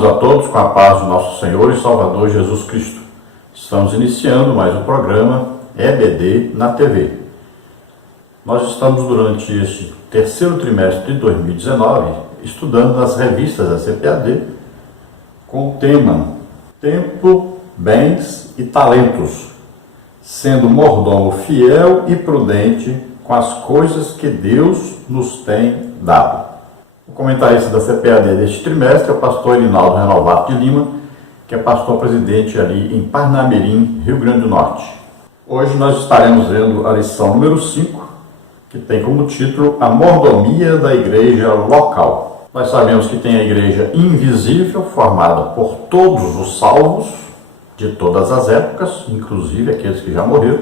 Cumprimentamos a todos com a paz do nosso Senhor e Salvador Jesus Cristo. Estamos iniciando mais um programa EBD na TV. Nós estamos durante este terceiro trimestre de 2019 estudando nas revistas da CPAD com o tema Tempo, Bens e Talentos, sendo mordomo fiel e prudente com as coisas que Deus nos tem dado. O comentarista da CPAD deste trimestre é o pastor Elinaldo Renovato de Lima, que é pastor-presidente ali em Parnamirim, Rio Grande do Norte. Hoje nós estaremos vendo a lição número 5, que tem como título A Mordomia da Igreja Local. Nós sabemos que tem a igreja invisível, formada por todos os salvos de todas as épocas, inclusive aqueles que já morreram,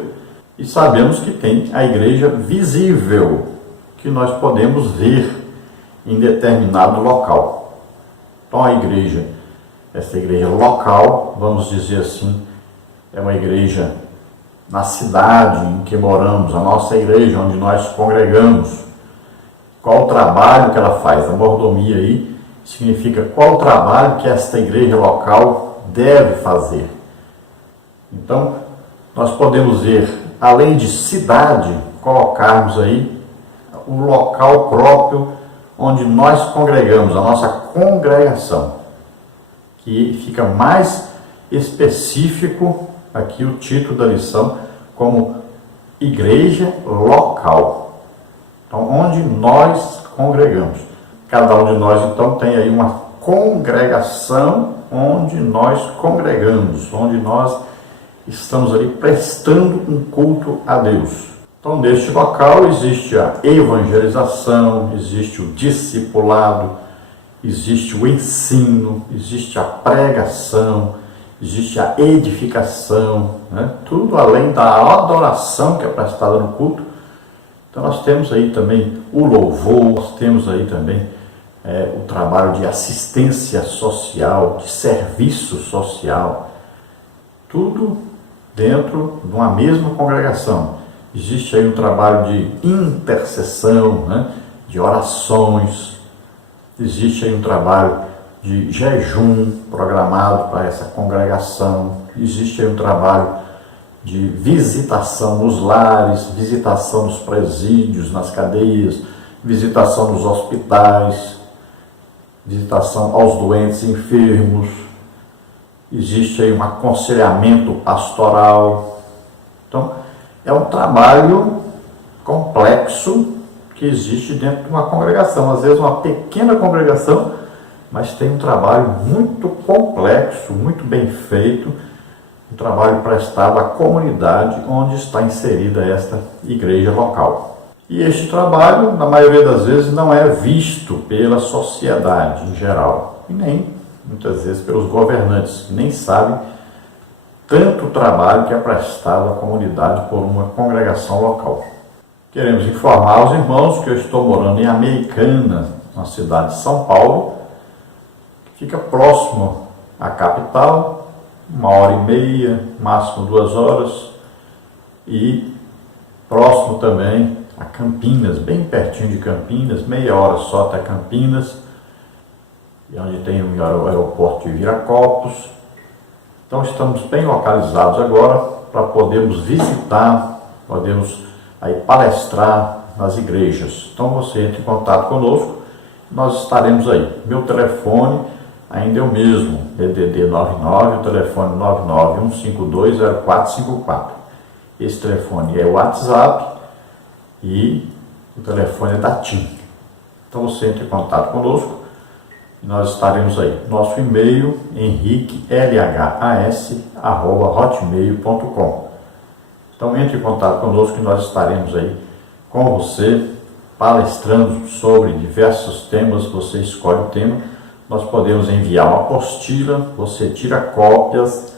e sabemos que tem a igreja visível, que nós podemos ver em determinado local. Então a igreja, essa igreja local, vamos dizer assim, é uma igreja na cidade em que moramos, a nossa igreja onde nós congregamos. Qual o trabalho que ela faz? A mordomia aí significa qual o trabalho que esta igreja local deve fazer. Então, nós podemos ver, além de cidade, colocarmos aí o local próprio onde nós congregamos, a nossa congregação, que fica mais específico aqui o título da lição como igreja local. Então, onde nós congregamos. Cada um de nós, então, tem aí uma congregação onde nós congregamos, onde nós estamos ali prestando um culto a Deus. Então, neste local existe a evangelização, existe o discipulado, existe o ensino, existe a pregação, existe a edificação, né? Tudo além da adoração que é prestada no culto. Então, nós temos aí também o louvor, nós temos aí também o trabalho de assistência social, de serviço social, tudo dentro de uma mesma congregação. Existe aí um trabalho de intercessão, né? De orações, existe aí um trabalho de jejum programado para essa congregação, existe aí um trabalho de visitação nos lares, visitação nos presídios, nas cadeias, visitação nos hospitais, visitação aos doentes e enfermos, existe aí um aconselhamento pastoral. Então, é um trabalho complexo que existe dentro de uma congregação, às vezes uma pequena congregação, mas tem um trabalho muito complexo, muito bem feito, um trabalho prestado à comunidade onde está inserida esta igreja local. E este trabalho, na maioria das vezes, não é visto pela sociedade em geral, e nem, muitas vezes, pelos governantes, que nem sabem tanto trabalho que é prestado à comunidade por uma congregação local. Queremos informar aos irmãos que eu estou morando em Americana, na cidade de São Paulo, que fica próximo à capital, 1h30, máximo 2 horas, e próximo também a Campinas, bem pertinho de Campinas, meia hora só até Campinas, e onde tem o aeroporto de Viracopos. Então estamos bem localizados agora para podermos visitar, podemos aí palestrar nas igrejas. Então você entra em contato conosco, nós estaremos aí. Meu telefone ainda é o mesmo, DDD 99, o telefone 991520454. Esse telefone é o WhatsApp e o telefone é da TIM. Então você entra em contato conosco, nós estaremos aí. Nosso e-mail, henriquelhas@hotmail.com. Então entre em contato conosco que nós estaremos aí com você, palestrando sobre diversos temas. Você escolhe o tema, nós podemos enviar uma apostila, você tira cópias,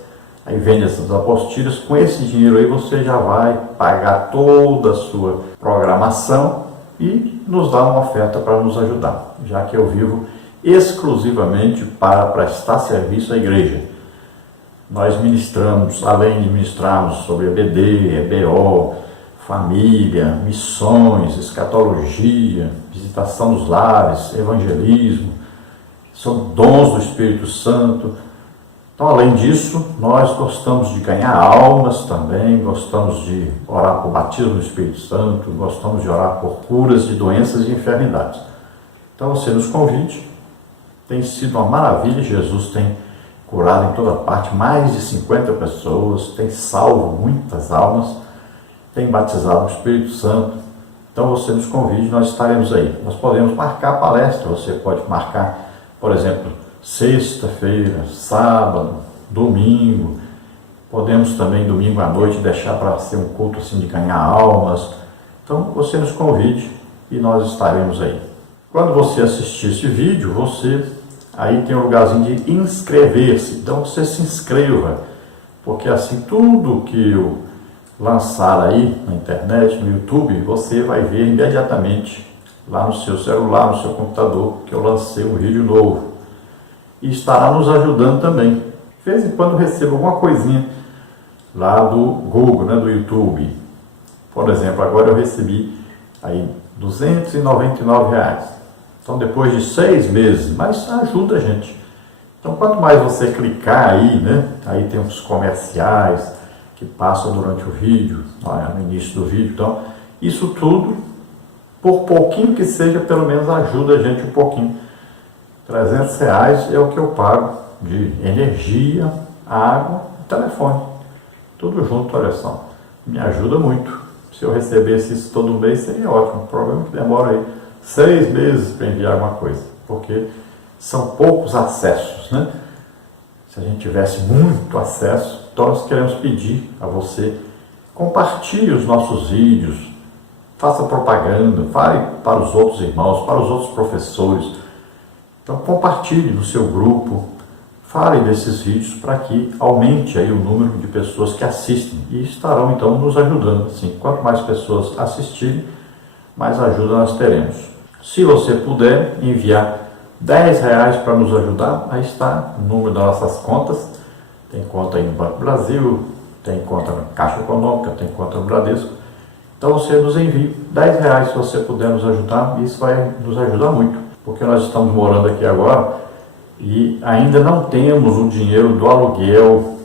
aí vende essas apostilhas. Com esse dinheiro aí você já vai pagar toda a sua programação e nos dá uma oferta para nos ajudar, já que eu vivo exclusivamente para prestar serviço à igreja. Nós ministramos, além de ministrarmos sobre EBD, EBO, família, missões, escatologia, visitação dos lares, evangelismo, são dons do Espírito Santo. Então, além disso, nós gostamos de ganhar almas também, gostamos de orar por batismo no Espírito Santo, gostamos de orar por curas de doenças e enfermidades. Então, você nos convide. Tem sido uma maravilha. Jesus tem curado em toda parte mais de 50 pessoas, tem salvo muitas almas, tem batizado no Espírito Santo. Então, você nos convide, nós estaremos aí. Nós podemos marcar palestra, você pode marcar, por exemplo, sexta-feira, sábado, domingo. Podemos também, domingo à noite, deixar para ser um culto assim de ganhar almas. Então, você nos convide e nós estaremos aí. Quando você assistir esse vídeo, aí tem um lugarzinho de inscrever-se. Então, você se inscreva, porque assim, tudo que eu lançar aí na internet, no YouTube, você vai ver imediatamente lá no seu celular, no seu computador, que eu lancei um vídeo novo. E estará nos ajudando também. De vez em quando eu recebo alguma coisinha lá do Google, do YouTube. Por exemplo, agora eu recebi aí R$299. Então, depois de 6 meses, mas ajuda a gente. Então, quanto mais você clicar aí, aí tem uns comerciais que passam durante o vídeo, no início do vídeo. Então, isso tudo, por pouquinho que seja, pelo menos ajuda a gente um pouquinho. R$300 é o que eu pago de energia, água e telefone. Tudo junto, olha só. Me ajuda muito. Se eu recebesse isso todo mês, seria ótimo. O problema é que demora aí 6 meses para enviar alguma coisa, porque são poucos acessos, Se a gente tivesse muito acesso, então nós queremos pedir a você, compartilhe os nossos vídeos, faça propaganda, fale para os outros irmãos, para os outros professores. Então compartilhe no seu grupo, fale desses vídeos para que aumente aí o número de pessoas que assistem e estarão então nos ajudando. Assim, quanto mais pessoas assistirem, mais ajuda nós teremos. Se você puder enviar R$10 para nos ajudar, aí está o número das nossas contas. Tem conta aí no Banco Brasil, tem conta na Caixa Econômica, tem conta no Bradesco. Então você nos envia R$10 se você puder nos ajudar, e isso vai nos ajudar muito, porque nós estamos morando aqui agora e ainda não temos o dinheiro do aluguel,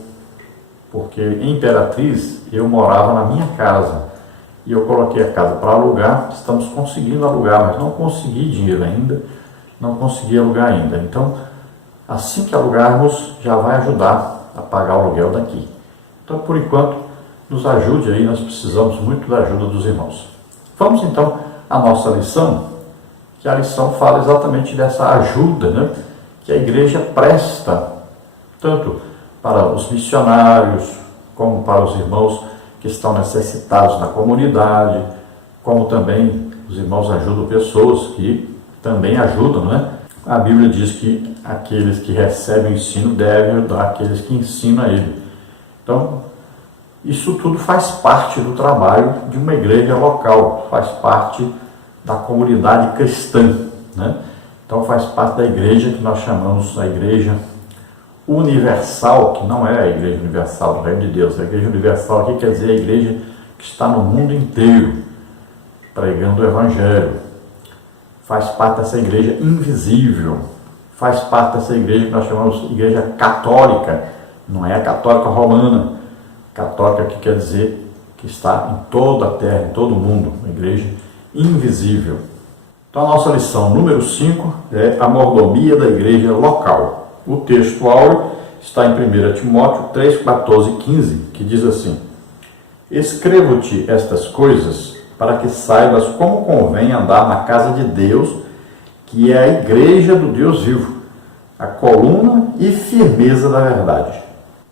porque em Imperatriz eu morava na minha casa e eu coloquei a casa para alugar. Estamos conseguindo alugar, mas não consegui dinheiro ainda, não consegui alugar ainda. Então, assim que alugarmos, já vai ajudar a pagar o aluguel daqui. Então, por enquanto, nos ajude aí, nós precisamos muito da ajuda dos irmãos. Vamos então à nossa lição, que a lição fala exatamente dessa ajuda, que a igreja presta, tanto para os missionários, como para os irmãos que estão necessitados na comunidade, como também os irmãos ajudam pessoas que também ajudam, A Bíblia diz que aqueles que recebem o ensino devem ajudar aqueles que ensinam a ele. Então, isso tudo faz parte do trabalho de uma igreja local, faz parte da comunidade cristã, Então, faz parte da igreja que nós chamamos a igreja universal, que não é a igreja universal do Reino de Deus. A igreja universal aqui quer dizer a igreja que está no mundo inteiro, pregando o Evangelho. Faz parte dessa igreja invisível, faz parte dessa igreja que nós chamamos de igreja católica, não é a católica romana. Católica que quer dizer que está em toda a terra, em todo o mundo, uma igreja invisível. Então a nossa lição número 5 é a mordomia da igreja local. O texto áureo está em 1 Timóteo 3, 14 e 15, que diz assim: Escrevo-te estas coisas para que saibas como convém andar na casa de Deus, que é a igreja do Deus vivo, a coluna e firmeza da verdade.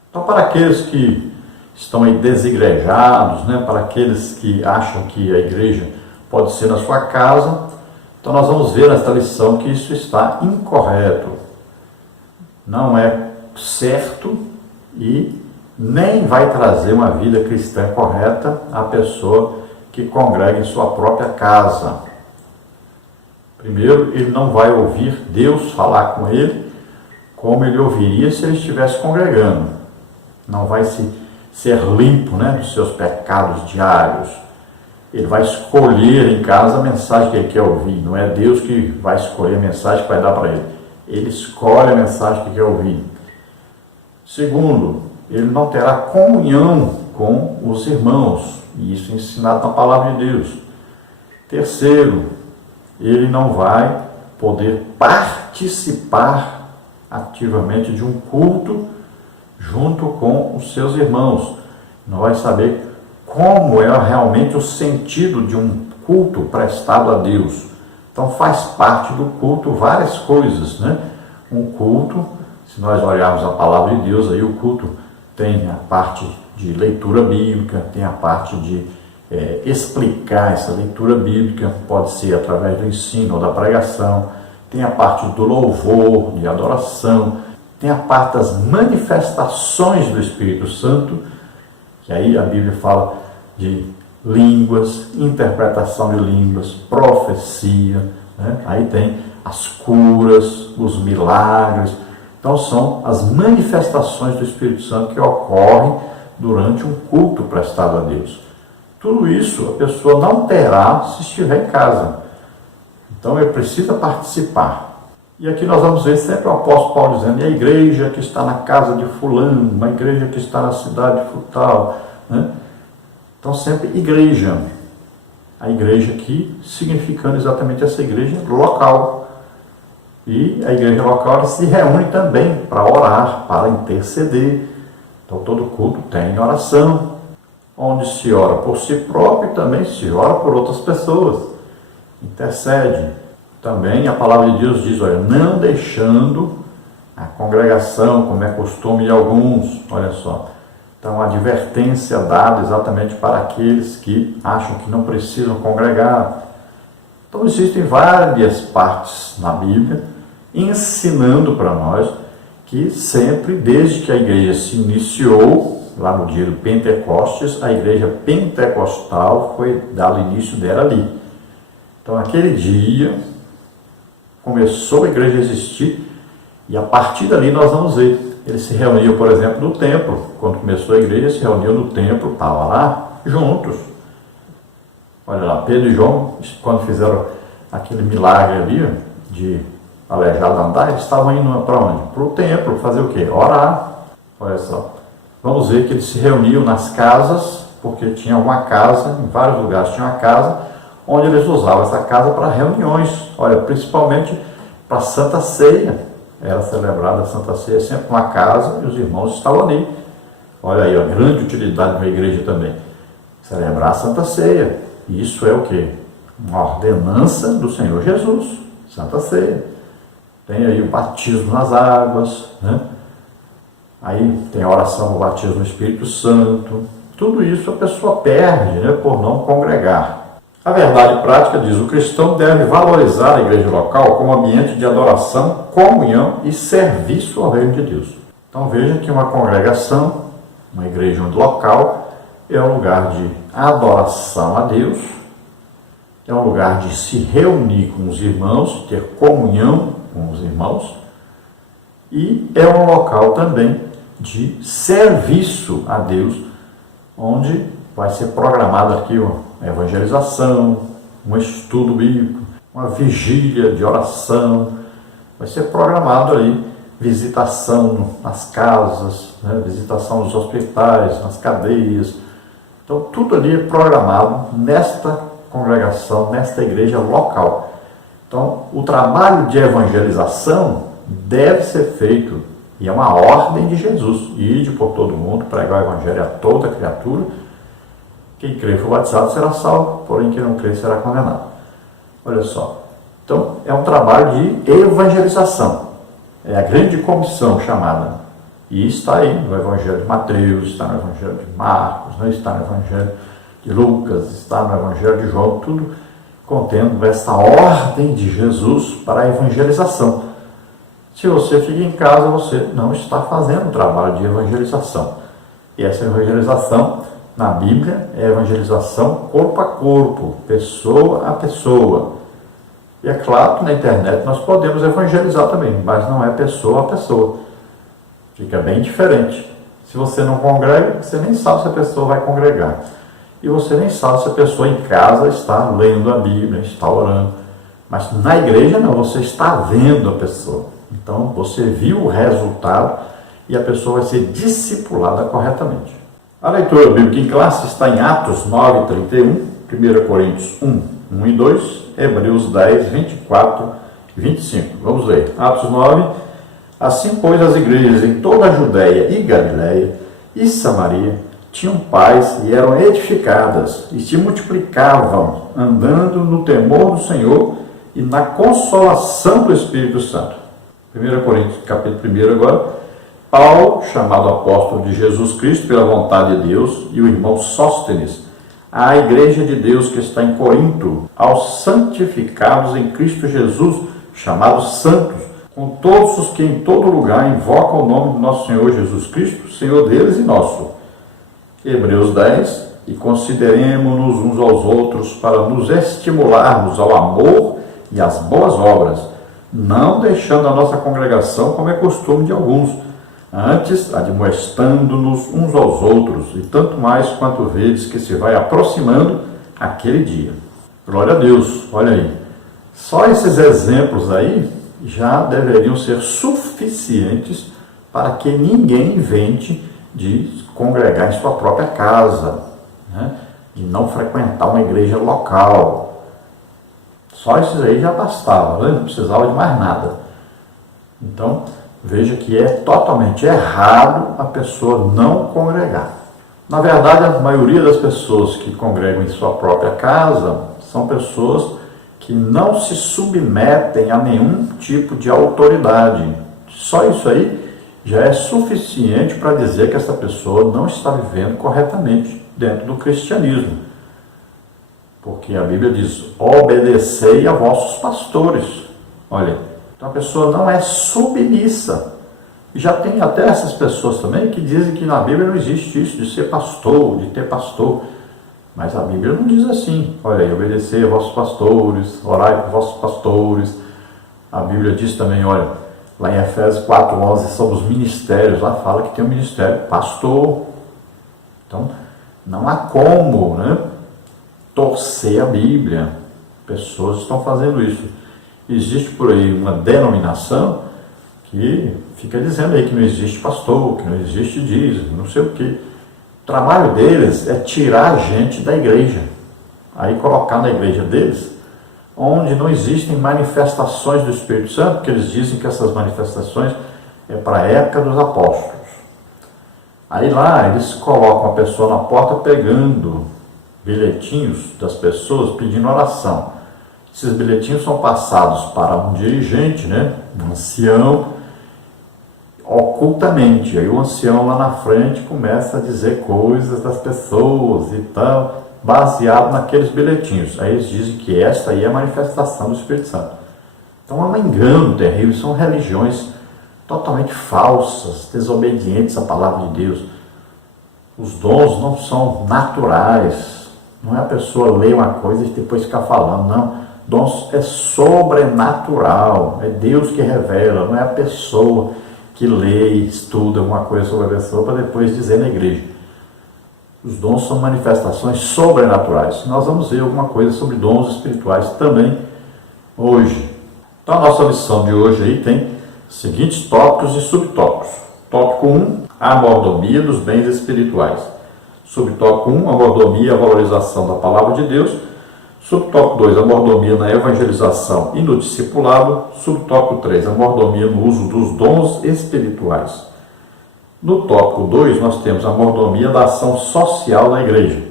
Então, para aqueles que estão aí desigrejados, para aqueles que acham que a igreja pode ser na sua casa, então nós vamos ver nesta lição que isso está incorreto. Não é certo e nem vai trazer uma vida cristã correta a pessoa que congrega em sua própria casa. Primeiro, ele não vai ouvir Deus falar com ele como ele ouviria se ele estivesse congregando. Não vai ser limpo dos seus pecados diários. Ele vai escolher em casa a mensagem que ele quer ouvir. Não é Deus que vai escolher a mensagem que vai dar para ele. ele escolhe a mensagem que quer ouvir. Segundo, ele não terá comunhão com os irmãos, e isso é ensinado na palavra de Deus. Terceiro, ele não vai poder participar ativamente de um culto junto com os seus irmãos. Não vai saber como é realmente o sentido de um culto prestado a Deus. Então faz parte do culto várias coisas, né? Um culto, se nós olharmos a palavra de Deus, aí o culto tem a parte de leitura bíblica, tem a parte de explicar essa leitura bíblica, pode ser através do ensino ou da pregação, tem a parte do louvor, de adoração, tem a parte das manifestações do Espírito Santo, que aí a Bíblia fala de línguas, interpretação de línguas, profecia, né? Aí tem as curas, os milagres. Então são as manifestações do Espírito Santo que ocorrem durante um culto prestado a Deus. Tudo isso a pessoa não terá se estiver em casa. Então ele precisa participar. E aqui nós vamos ver sempre o apóstolo Paulo dizendo, e a igreja que está na casa de fulano, uma igreja que está na cidade de tal, né? Então sempre igreja. A igreja aqui significando exatamente essa igreja local. E a igreja local ela se reúne também para orar, para interceder. Então todo culto tem oração, onde se ora por si próprio e também se ora por outras pessoas. Intercede. Também a palavra de Deus diz, olha, não deixando a congregação, como é costume de alguns, olha só. Então, a advertência dada exatamente para aqueles que acham que não precisam congregar. Então, existem várias partes na Bíblia ensinando para nós que sempre, desde que a igreja se iniciou, lá no dia do Pentecostes, a igreja pentecostal foi dado início dela ali. Então, naquele dia, começou a igreja a existir e a partir dali nós vamos ver. Eles se reuniam, por exemplo, no templo. Quando começou a igreja, se reuniam no templo, estavam lá juntos. Olha lá, Pedro e João, quando fizeram aquele milagre ali, de aleijado andar, eles estavam indo para onde? Para o templo, fazer o quê? Orar. Olha só. Vamos ver que eles se reuniam nas casas, porque tinha uma casa, em vários lugares tinha uma casa, onde eles usavam essa casa para reuniões. Olha, principalmente para a Santa Ceia. Era celebrada a Santa Ceia sempre numa casa e os irmãos estavam ali. Olha aí, a grande utilidade da igreja também. Celebrar a Santa Ceia. Isso é o quê? Uma ordenança do Senhor Jesus. Santa Ceia. Tem aí o batismo nas águas, né? Aí tem a oração, o batismo no Espírito Santo. Tudo isso a pessoa perde, né, por não congregar. A verdade prática diz, o cristão deve valorizar a igreja local como ambiente de adoração, comunhão e serviço ao reino de Deus. Então veja que uma congregação, uma igreja local, é um lugar de adoração a Deus, é um lugar de se reunir com os irmãos, ter comunhão com os irmãos, e é um local também de serviço a Deus, onde vai ser programado aqui uma evangelização, um estudo bíblico, uma vigília de oração, vai ser programado aí visitação nas casas, né? Visitação nos hospitais, nas cadeias. Então tudo ali é programado nesta congregação, nesta igreja local. Então o trabalho de evangelização deve ser feito, e é uma ordem de Jesus, ide por todo mundo, pregar o evangelho a toda criatura. Quem crer e for batizado será salvo, porém quem não crer será condenado. Olha só. Então, é um trabalho de evangelização. É a grande comissão chamada. E está aí no Evangelho de Mateus, está no Evangelho de Marcos, né? Está no Evangelho de Lucas, está no Evangelho de João, tudo contendo essa ordem de Jesus para a evangelização. Se você fica em casa, você não está fazendo o trabalho de evangelização. E essa evangelização na Bíblia é evangelização corpo a corpo, pessoa a pessoa. E é claro que na internet nós podemos evangelizar também, mas não é pessoa a pessoa. Fica bem diferente. Se você não congrega, você nem sabe se a pessoa vai congregar. E você nem sabe se a pessoa em casa está lendo a Bíblia, está orando. Mas na igreja não, você está vendo a pessoa. Então você viu o resultado e a pessoa vai ser discipulada corretamente. A leitura bíblica em classe está em Atos 9:31, 1 Coríntios 1 e 2, Hebreus 10, 24 e 25. Vamos ler. Atos 9. Assim, pois, as igrejas em toda a Judéia e Galiléia e Samaria tinham paz e eram edificadas e se multiplicavam, andando no temor do Senhor e na consolação do Espírito Santo. 1 Coríntios, capítulo 1 agora. Paulo, chamado apóstolo de Jesus Cristo pela vontade de Deus, e o irmão Sóstenes, à igreja de Deus que está em Corinto, aos santificados em Cristo Jesus, chamados santos, com todos os que em todo lugar invocam o nome do nosso Senhor Jesus Cristo, Senhor deles e nosso. Hebreus 10, e consideremo-nos uns aos outros para nos estimularmos ao amor e às boas obras, não deixando a nossa congregação como é costume de alguns, antes admoestando-nos uns aos outros, e tanto mais quanto vedes que se vai aproximando aquele dia. Glória a Deus, olha aí. Só esses exemplos aí já deveriam ser suficientes para que ninguém invente de congregar em sua própria casa, né? De não frequentar uma igreja local. Só esses aí já bastava, né? Não precisava de mais nada. Então, veja que é totalmente errado a pessoa não congregar. Na verdade, a maioria das pessoas que congregam em sua própria casa são pessoas que não se submetem a nenhum tipo de autoridade. Só isso aí já é suficiente para dizer que essa pessoa não está vivendo corretamente dentro do cristianismo. Porque a Bíblia diz, obedecei a vossos pastores. Olha, então a pessoa não é submissa. E já tem até essas pessoas também que dizem que na Bíblia não existe isso de ser pastor, de ter pastor. Mas a Bíblia não diz assim. Olha aí, obedecei a vossos pastores, orai por vossos pastores. A Bíblia diz também, olha, lá em Efésios 4:11, sobre os ministérios, lá fala que tem um ministério pastor. Então, não há como, né, torcer a Bíblia. Pessoas estão fazendo isso. Existe por aí uma denominação que fica dizendo aí que não existe pastor, que não existe dízimo, não sei o quê. O trabalho deles é tirar a gente da igreja, aí colocar na igreja deles, onde não existem manifestações do Espírito Santo, porque eles dizem que essas manifestações é para a época dos apóstolos. Aí lá eles colocam a pessoa na porta pegando bilhetinhos das pessoas pedindo oração. Esses bilhetinhos são passados para um dirigente, né, um ancião, ocultamente. Aí o ancião lá na frente começa a dizer coisas das pessoas e tal, baseado naqueles bilhetinhos. Aí eles dizem que esta aí é a manifestação do Espírito Santo. Então é um engano terrível, são religiões totalmente falsas, desobedientes à palavra de Deus. Os dons não são naturais, não é a pessoa ler uma coisa e depois ficar falando, não. Dons é sobrenatural, é Deus que revela, não é a pessoa que lê e estuda uma coisa sobre a pessoa para depois dizer na igreja. Os dons são manifestações sobrenaturais. Nós vamos ver alguma coisa sobre dons espirituais também hoje. Então a nossa lição de hoje aí tem os seguintes tópicos e subtópicos. Tópico 1, a mordomia dos bens espirituais. Subtópico 1, a mordomia e a valorização da palavra de Deus. Subtópico 2, a mordomia na evangelização e no discipulado. Subtópico 3, a mordomia no uso dos dons espirituais. No tópico 2, nós temos a mordomia da ação social na igreja.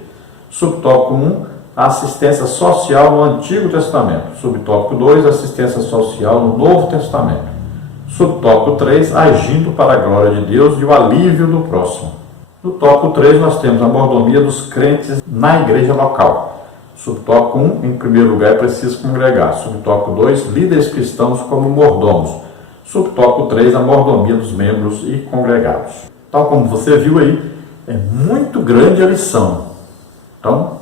Subtópico 1, a assistência social no Antigo Testamento. Subtópico 2, assistência social no Novo Testamento. Subtópico 3, agindo para a glória de Deus e o alívio do próximo. No tópico 3, nós temos a mordomia dos crentes na igreja local. Subtópico 1, em primeiro lugar, é preciso congregar. Subtópico 2, líderes cristãos como mordomos. Subtópico 3, a mordomia dos membros e congregados. Tal como você viu aí, é muito grande a lição. Então,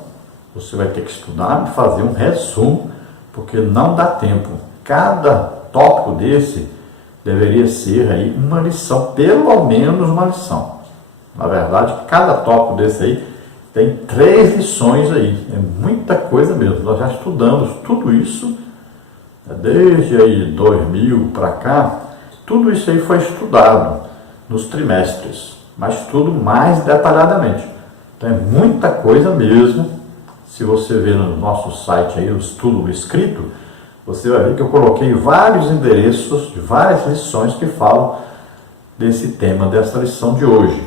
você vai ter que estudar e fazer um resumo, porque não dá tempo. Cada tópico desse deveria ser aí uma lição, pelo menos uma lição. Na verdade, cada tópico desse aí tem 3 lições aí, é muita coisa mesmo. Nós já estudamos tudo isso, desde aí 2000 para cá, Tudo isso aí foi estudado nos trimestres, mas tudo mais detalhadamente. Então é muita coisa mesmo. Se você ver no nosso site aí, o estudo escrito, você vai ver que eu coloquei vários endereços de várias lições que falam desse tema, dessa lição de hoje.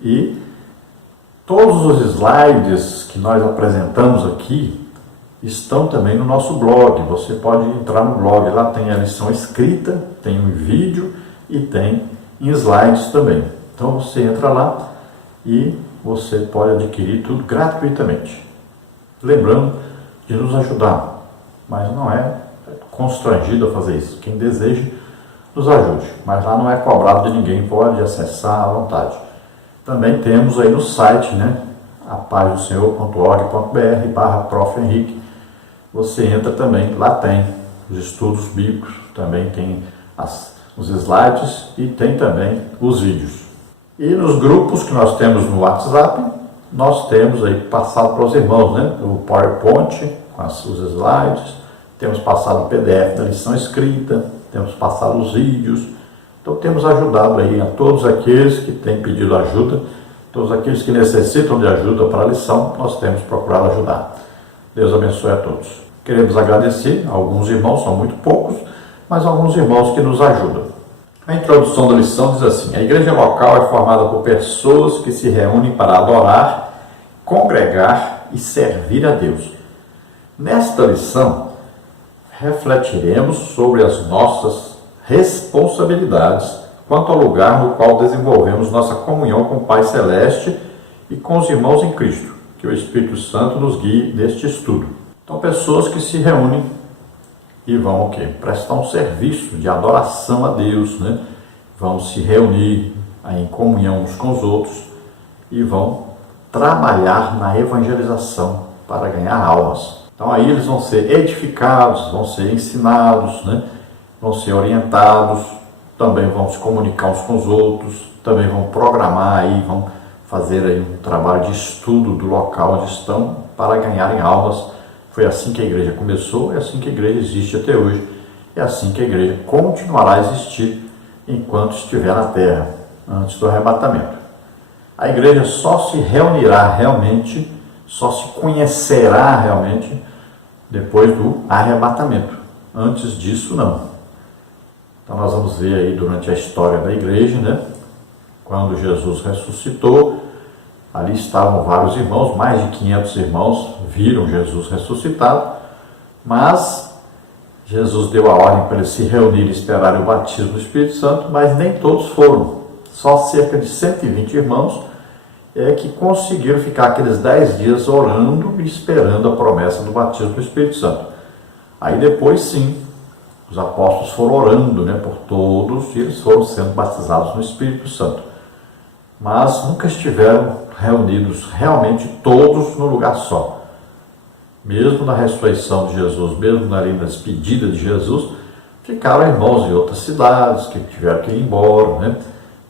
E todos os slides que nós apresentamos aqui estão também no nosso blog. Você pode entrar no blog, lá tem a lição escrita, tem um vídeo e tem em slides também. Então você entra lá e você pode adquirir tudo gratuitamente. Lembrando de nos ajudar, mas não é constrangido a fazer isso. Quem deseja, nos ajude, mas lá não é cobrado de ninguém, pode acessar à vontade. Também temos aí no site, a pazdossenhor.org.br/Prof. Henrique. Você entra também, lá tem os estudos bíblicos, também tem os slides e tem também os vídeos. E nos grupos que nós temos no WhatsApp, nós temos aí passado para os irmãos, o PowerPoint com os slides, temos passado o PDF da lição escrita, temos passado os vídeos. Então temos ajudado aí a todos aqueles que têm pedido ajuda, todos aqueles que necessitam de ajuda para a lição, nós temos procurado ajudar. Deus abençoe a todos. Queremos agradecer a alguns irmãos, são muito poucos, mas alguns irmãos que nos ajudam. A introdução da lição diz assim: a igreja local é formada por pessoas que se reúnem para adorar, congregar e servir a Deus. Nesta lição, refletiremos sobre as nossas responsabilidades quanto ao lugar no qual desenvolvemos nossa comunhão com o Pai Celeste e com os irmãos em Cristo. Que o Espírito Santo nos guie neste estudo. Então, pessoas que se reúnem e vão o quê? Prestar um serviço de adoração a Deus, Vão se reunir aí em comunhão uns com os outros e vão trabalhar na evangelização para ganhar almas. Então aí eles vão ser edificados, vão ser ensinados, vão ser orientados, também vão se comunicar uns com os outros, também vão programar aí, vão fazer aí um trabalho de estudo do local onde estão para ganharem almas. Foi assim que a igreja começou, é assim que a igreja existe até hoje, é assim que a igreja continuará a existir enquanto estiver na terra, antes do arrebatamento. A igreja só se reunirá realmente, só se conhecerá realmente depois do arrebatamento. Antes disso, não. Então nós vamos ver aí durante a história da igreja, quando Jesus ressuscitou, ali estavam vários irmãos, mais de 500 irmãos viram Jesus ressuscitado, mas Jesus deu a ordem para eles se reunirem e esperarem o batismo do Espírito Santo, mas nem todos foram. Só cerca de 120 irmãos que conseguiram ficar aqueles 10 dias orando e esperando a promessa do batismo do Espírito Santo. Aí depois sim, os apóstolos foram orando por todos e eles foram sendo batizados no Espírito Santo. Mas nunca estiveram reunidos realmente todos no lugar só. Mesmo na ressurreição de Jesus, mesmo na despedida de Jesus, ficaram irmãos de outras cidades que tiveram que ir embora,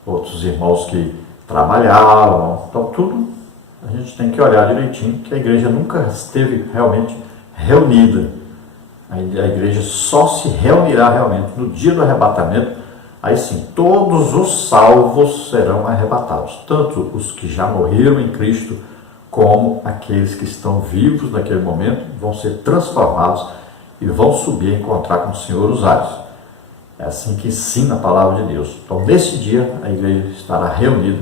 outros irmãos que trabalhavam. Então tudo a gente tem que olhar direitinho, que a igreja nunca esteve realmente reunida. A igreja só se reunirá realmente no dia do arrebatamento. Aí sim, todos os salvos serão arrebatados, tanto os que já morreram em Cristo, como aqueles que estão vivos naquele momento, vão ser transformados e vão subir a encontrar com o Senhor os ares. É assim que ensina a palavra de Deus. Então, nesse dia, a igreja estará reunida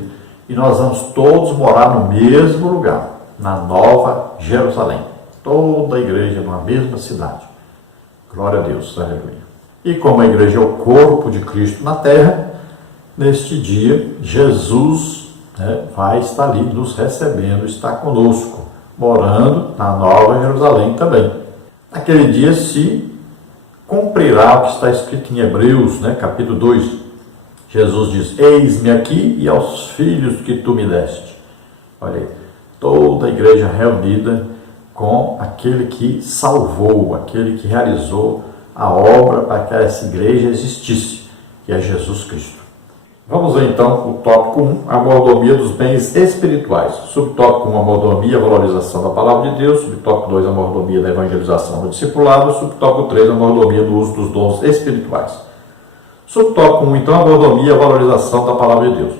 e nós vamos todos morar no mesmo lugar, na Nova Jerusalém. Toda a igreja numa mesma cidade. Glória a Deus, aleluia. E como a igreja é o corpo de Cristo na terra, neste dia, Jesus vai estar ali nos recebendo, está conosco, morando na Nova Jerusalém também. Naquele dia se cumprirá o que está escrito em Hebreus, capítulo 2. Jesus diz: eis-me aqui e aos filhos que tu me deste. Olha aí, toda a igreja reunida com aquele que salvou, aquele que realizou a obra para que essa igreja existisse, que é Jesus Cristo. Vamos ver então o tópico 1, a mordomia dos bens espirituais. Subtópico 1, a mordomia e a valorização da palavra de Deus. Subtópico 2, a mordomia da evangelização do discipulado. Subtópico 3, a mordomia do uso dos dons espirituais. subtópico 1, então, a mordomia e a valorização da palavra de Deus.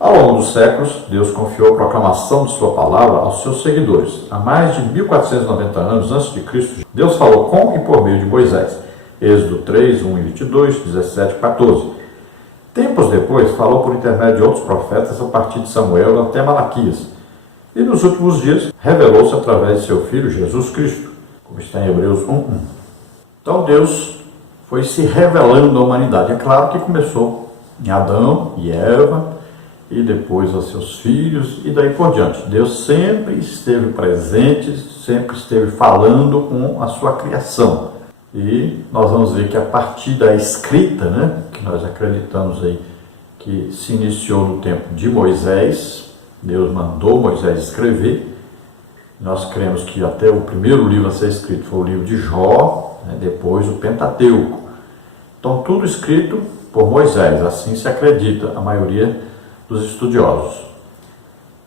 Ao longo dos séculos, Deus confiou a proclamação de sua palavra aos seus seguidores. Há mais de 1490 anos antes de Cristo, Deus falou com e por meio de Moisés. Êxodo 3, 1 e 22, 17 e 14. Tempos depois, falou por intermédio de outros profetas a partir de Samuel até Malaquias. E nos últimos dias, revelou-se através de seu Filho, Jesus Cristo, como está em Hebreus 1:1. Então Deus foi se revelando à humanidade. É claro que começou em Adão e Eva, e depois aos seus filhos, e daí por diante. Deus sempre esteve presente, sempre esteve falando com a sua criação. E nós vamos ver que a partir da escrita, que nós acreditamos aí que se iniciou no tempo de Moisés, Deus mandou Moisés escrever. Nós cremos que até o primeiro livro a ser escrito foi o livro de Jó, depois o Pentateuco. Então tudo escrito por Moisés, assim se acredita a maioria dos estudiosos.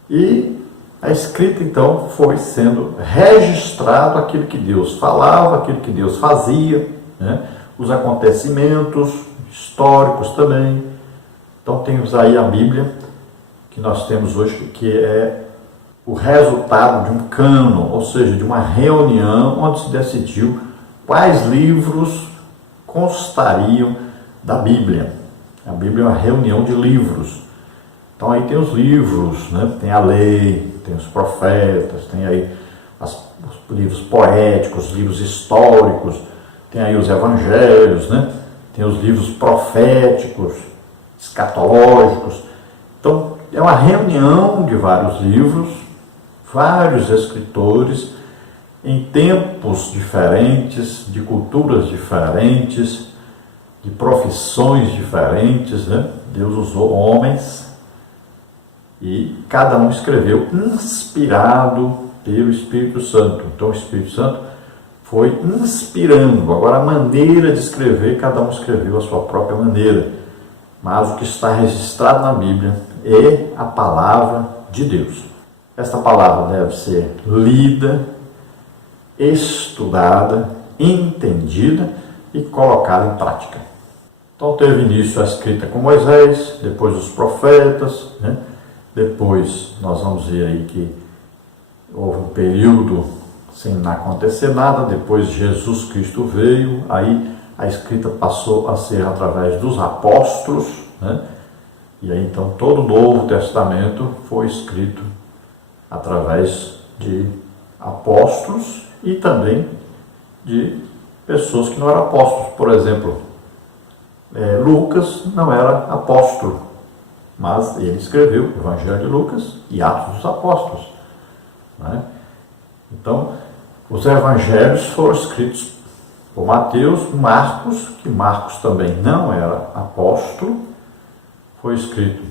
E a escrita, então, foi sendo registrado aquilo que Deus falava, aquilo que Deus fazia, os acontecimentos históricos também. Então, temos aí a Bíblia, que nós temos hoje, que é o resultado de um cânon, ou seja, de uma reunião onde se decidiu quais livros constariam da Bíblia. A Bíblia é uma reunião de livros. Então aí tem os livros, tem a lei, tem os profetas, tem aí os livros poéticos, livros históricos, tem aí os evangelhos, tem os livros proféticos, escatológicos. Então é uma reunião de vários livros, vários escritores, em tempos diferentes, de culturas diferentes, de profissões diferentes. Deus usou homens e cada um escreveu inspirado pelo Espírito Santo. Então o Espírito Santo foi inspirando. Agora a maneira de escrever, cada um escreveu a sua própria maneira. Mas o que está registrado na Bíblia é a palavra de Deus. Esta palavra deve ser lida, estudada, entendida e colocada em prática. Então teve início a escrita com Moisés, depois os profetas, depois nós vamos ver aí que houve um período sem acontecer nada, depois Jesus Cristo veio, aí a escrita passou a ser através dos apóstolos, e aí então todo o Novo Testamento foi escrito através de apóstolos e também de pessoas que não eram apóstolos. Por exemplo, Lucas não era apóstolo, mas ele escreveu o Evangelho de Lucas e Atos dos Apóstolos. Então, os evangelhos foram escritos por Mateus, Marcos, que Marcos também não era apóstolo, foi escrito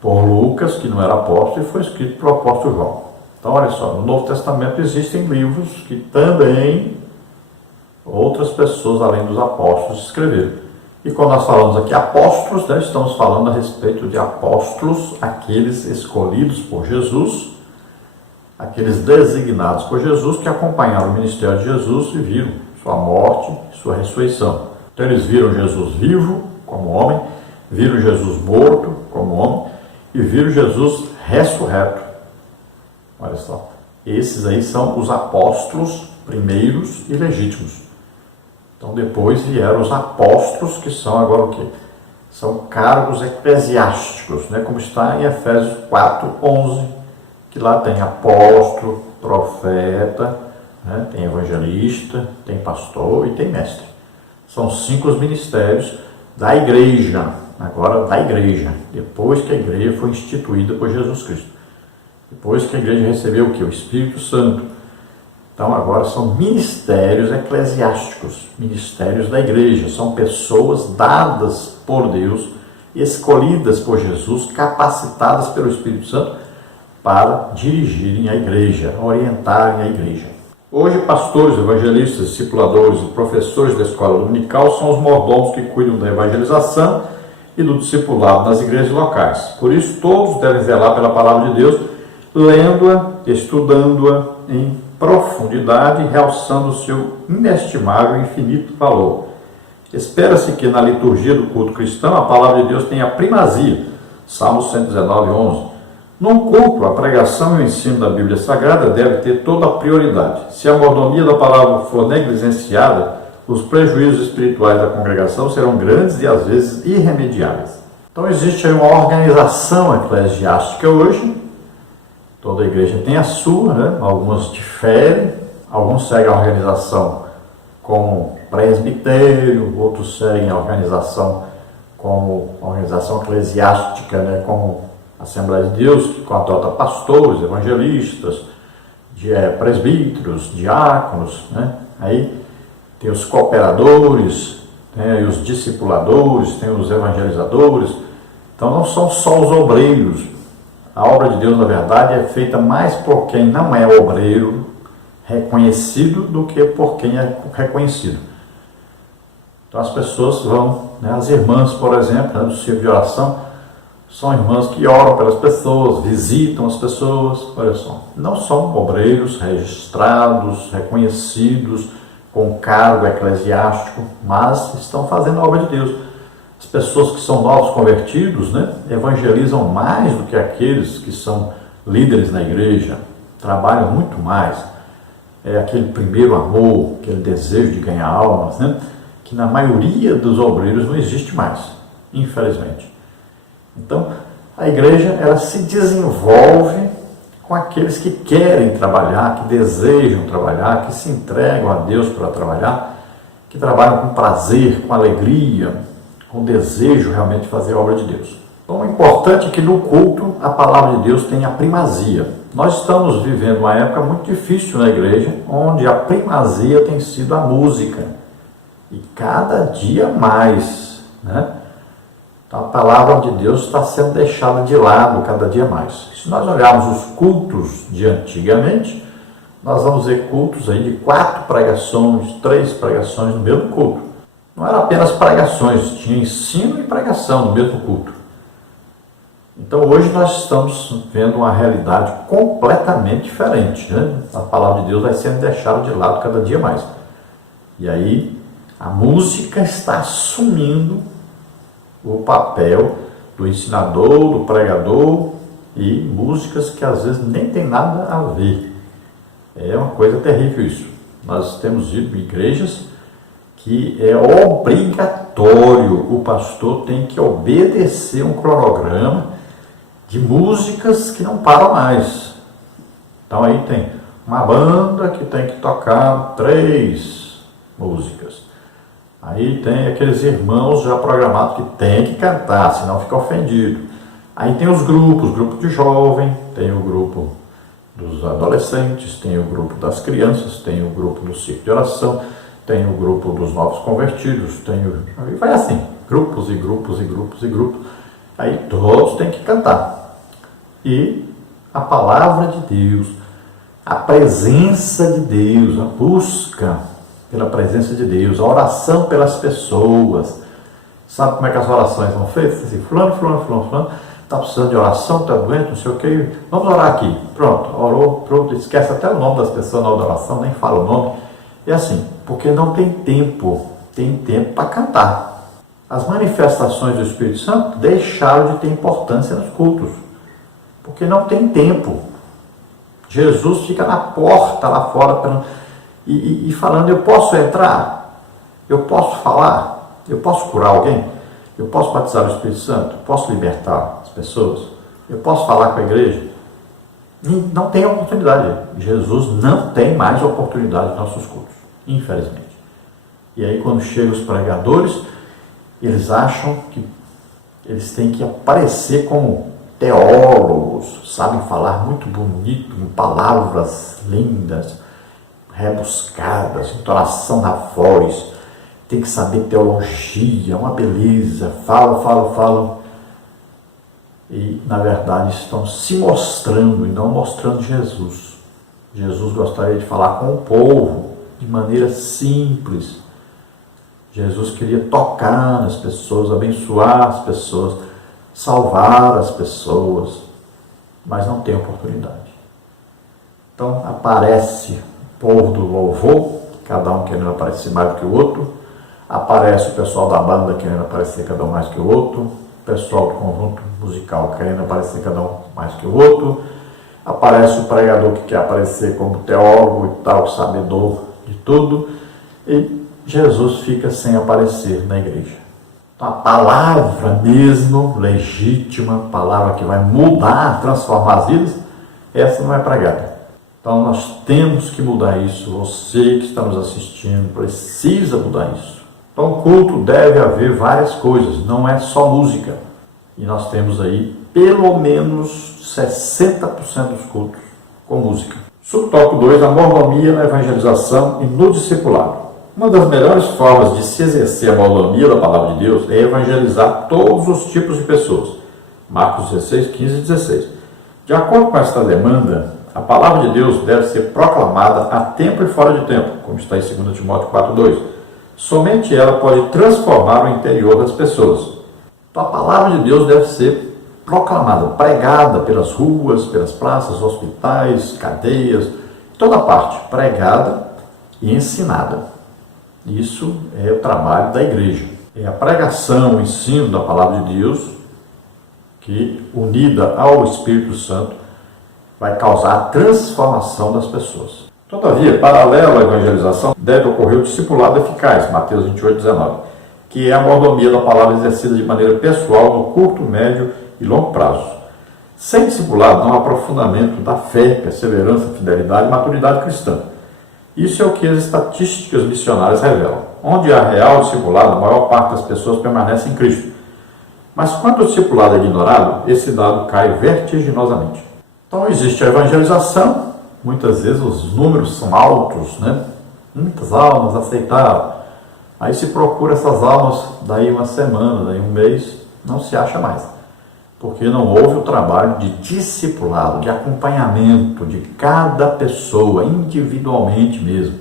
por Lucas, que não era apóstolo, e foi escrito pelo apóstolo João. Então, olha só, no Novo Testamento existem livros que também outras pessoas, além dos apóstolos, escreveram. E quando nós falamos aqui apóstolos, estamos falando a respeito de apóstolos, aqueles escolhidos por Jesus, aqueles designados por Jesus, que acompanharam o ministério de Jesus e viram sua morte e sua ressurreição. Então eles viram Jesus vivo como homem, viram Jesus morto como homem e viram Jesus ressurreto. Olha só, esses aí são os apóstolos primeiros e legítimos. Então depois vieram os apóstolos, que são agora o quê? São cargos eclesiásticos, como está em Efésios 4:11, que lá tem apóstolo, profeta, tem evangelista, tem pastor e tem mestre. São 5 os ministérios da igreja, agora da igreja, depois que a igreja foi instituída por Jesus Cristo. Depois que a igreja recebeu o quê? O Espírito Santo. Então agora são ministérios eclesiásticos, ministérios da igreja, são pessoas dadas por Deus, escolhidas por Jesus, capacitadas pelo Espírito Santo para dirigirem a igreja, orientarem a igreja. Hoje pastores, evangelistas, discipuladores e professores da escola dominical são os mordomos que cuidam da evangelização e do discipulado nas igrejas locais. Por isso todos devem zelar pela palavra de Deus, lendo-a, estudando-a em profundidade, realçando o seu inestimável e infinito valor. Espera-se que na liturgia do culto cristão a palavra de Deus tenha primazia. Salmo 119, 11. Num culto, a pregação e o ensino da Bíblia Sagrada deve ter toda a prioridade. Se a mordomia da palavra for negligenciada, os prejuízos espirituais da congregação serão grandes e às vezes irremediáveis. Então existe aí uma organização eclesiástica hoje. Toda igreja tem a sua, né? Algumas diferem, alguns seguem a organização como presbitério, outros seguem a organização como organização eclesiástica, né? Como Assembleia de Deus, que adota pastores, evangelistas, presbíteros, diáconos, né? Aí tem os cooperadores, tem os discipuladores, tem os evangelizadores. Então não são só os obreiros. A obra de Deus, na verdade, é feita mais por quem não é obreiro reconhecido do que por quem é reconhecido. Então as pessoas vão, né, as irmãs, por exemplo, né, do círculo de oração, são irmãs que oram pelas pessoas, visitam as pessoas, olha só. Não são obreiros registrados, reconhecidos, com cargo eclesiástico, mas estão fazendo a obra de Deus. As pessoas que são novos convertidos, né, evangelizam mais do que aqueles que são líderes na igreja, trabalham muito mais. É aquele primeiro amor, aquele desejo de ganhar almas, né, que na maioria dos obreiros não existe mais, infelizmente. Então, a igreja ela se desenvolve com aqueles que querem trabalhar, que desejam trabalhar, que se entregam a Deus para trabalhar, que trabalham com prazer, com alegria, com desejo realmente de fazer a obra de Deus. Então, é importante que no culto a palavra de Deus tenha primazia. Nós estamos vivendo uma época muito difícil na igreja, onde a primazia tem sido a música. E cada dia mais, né? Então, a palavra de Deus está sendo deixada de lado cada dia mais. Se nós olharmos os cultos de antigamente, nós vamos ver cultos aí de 4 pregações, 3 pregações no mesmo culto. Não era apenas pregações, tinha ensino e pregação no mesmo culto. Então hoje nós estamos vendo uma realidade completamente diferente, né? A palavra de Deus vai sendo deixada de lado cada dia mais. E aí a música está assumindo o papel do ensinador, do pregador, e músicas que às vezes nem tem nada a ver. É uma coisa terrível isso. Nós temos ido em igrejas que é obrigatório, o pastor tem que obedecer um cronograma de músicas que não param mais. Então aí tem uma banda que tem que tocar 3 músicas. Aí tem aqueles irmãos já programados que tem que cantar, senão fica ofendido. Aí tem os grupos, grupo de jovem, tem o grupo dos adolescentes, tem o grupo das crianças, tem o grupo do círculo de oração, tem o grupo dos novos convertidos, aí vai assim, grupos e grupos e grupos e grupos. Aí todos têm que cantar. E a palavra de Deus, a presença de Deus, a busca pela presença de Deus, a oração pelas pessoas. Sabe como é que as orações são feitas? Assim, fulano, está precisando de oração, está doente, não sei o que, vamos orar aqui. Pronto, orou, pronto, esquece até o nome das pessoas na hora da oração, nem fala o nome. É assim, porque não tem tempo para cantar. As manifestações do Espírito Santo deixaram de ter importância nos cultos, porque não tem tempo. Jesus fica na porta lá fora e falando, eu posso entrar? Eu posso falar? Eu posso curar alguém? Eu posso batizar o Espírito Santo? Eu posso libertar as pessoas? Eu posso falar com a igreja? Não tem oportunidade. Jesus não tem mais oportunidade nos nossos cultos, infelizmente. E aí quando chegam os pregadores, eles acham que eles têm que aparecer como teólogos, sabem falar muito bonito, em palavras lindas, rebuscadas, entonação na voz, tem que saber teologia, uma beleza, falam, e na verdade estão se mostrando e não mostrando Jesus. Jesus gostaria de falar com o povo de maneira simples. Jesus queria tocar nas pessoas, abençoar as pessoas, salvar as pessoas, mas não tem oportunidade. Então aparece o povo do louvor, cada um querendo aparecer mais do que o outro, Aparece o pessoal da banda querendo aparecer cada um mais que o outro, o pessoal do conjunto musical querendo aparecer cada um mais que o outro, aparece o pregador que quer aparecer como teólogo e tal, sabedor de tudo, e Jesus fica sem aparecer na igreja. Então, a palavra mesmo, legítima, palavra que vai mudar, transformar as vidas, essa não é pregada. Então nós temos que mudar isso. Você que está nos assistindo precisa mudar isso. Então o culto deve haver várias coisas, não é só música. E nós temos aí pelo menos 60% dos cultos com música. Subtópico 2, a mordomia na evangelização e no discipulado. Uma das melhores formas de se exercer a mordomia da palavra de Deus é evangelizar todos os tipos de pessoas. Marcos 16, 15 e 16. De acordo com esta demanda, a palavra de Deus deve ser proclamada a tempo e fora de tempo, como está em 2 Timóteo 4,2. Somente ela pode transformar o interior das pessoas. Então a palavra de Deus deve ser proclamada, pregada pelas ruas, pelas praças, hospitais, cadeias, toda parte, pregada e ensinada. Isso é o trabalho da igreja. É a pregação, o ensino da palavra de Deus que, unida ao Espírito Santo, vai causar a transformação das pessoas. Todavia, paralelo à evangelização, deve ocorrer o discipulado eficaz, Mateus 28, 19, que é a mordomia da palavra exercida de maneira pessoal no curto, médio e longo prazo. Sem discipulado não há aprofundamento da fé, perseverança, fidelidade e maturidade cristã. Isso é o que as estatísticas missionárias revelam. Onde há real discipulado, a maior parte das pessoas permanece em Cristo. Mas quando o discipulado é ignorado, esse dado cai vertiginosamente. Então existe a evangelização, muitas vezes os números são altos, né? Muitas almas aceitaram. Aí se procura essas almas, daí uma semana, daí um mês, não se acha mais. Porque não houve o trabalho de discipulado, de acompanhamento de cada pessoa, individualmente mesmo.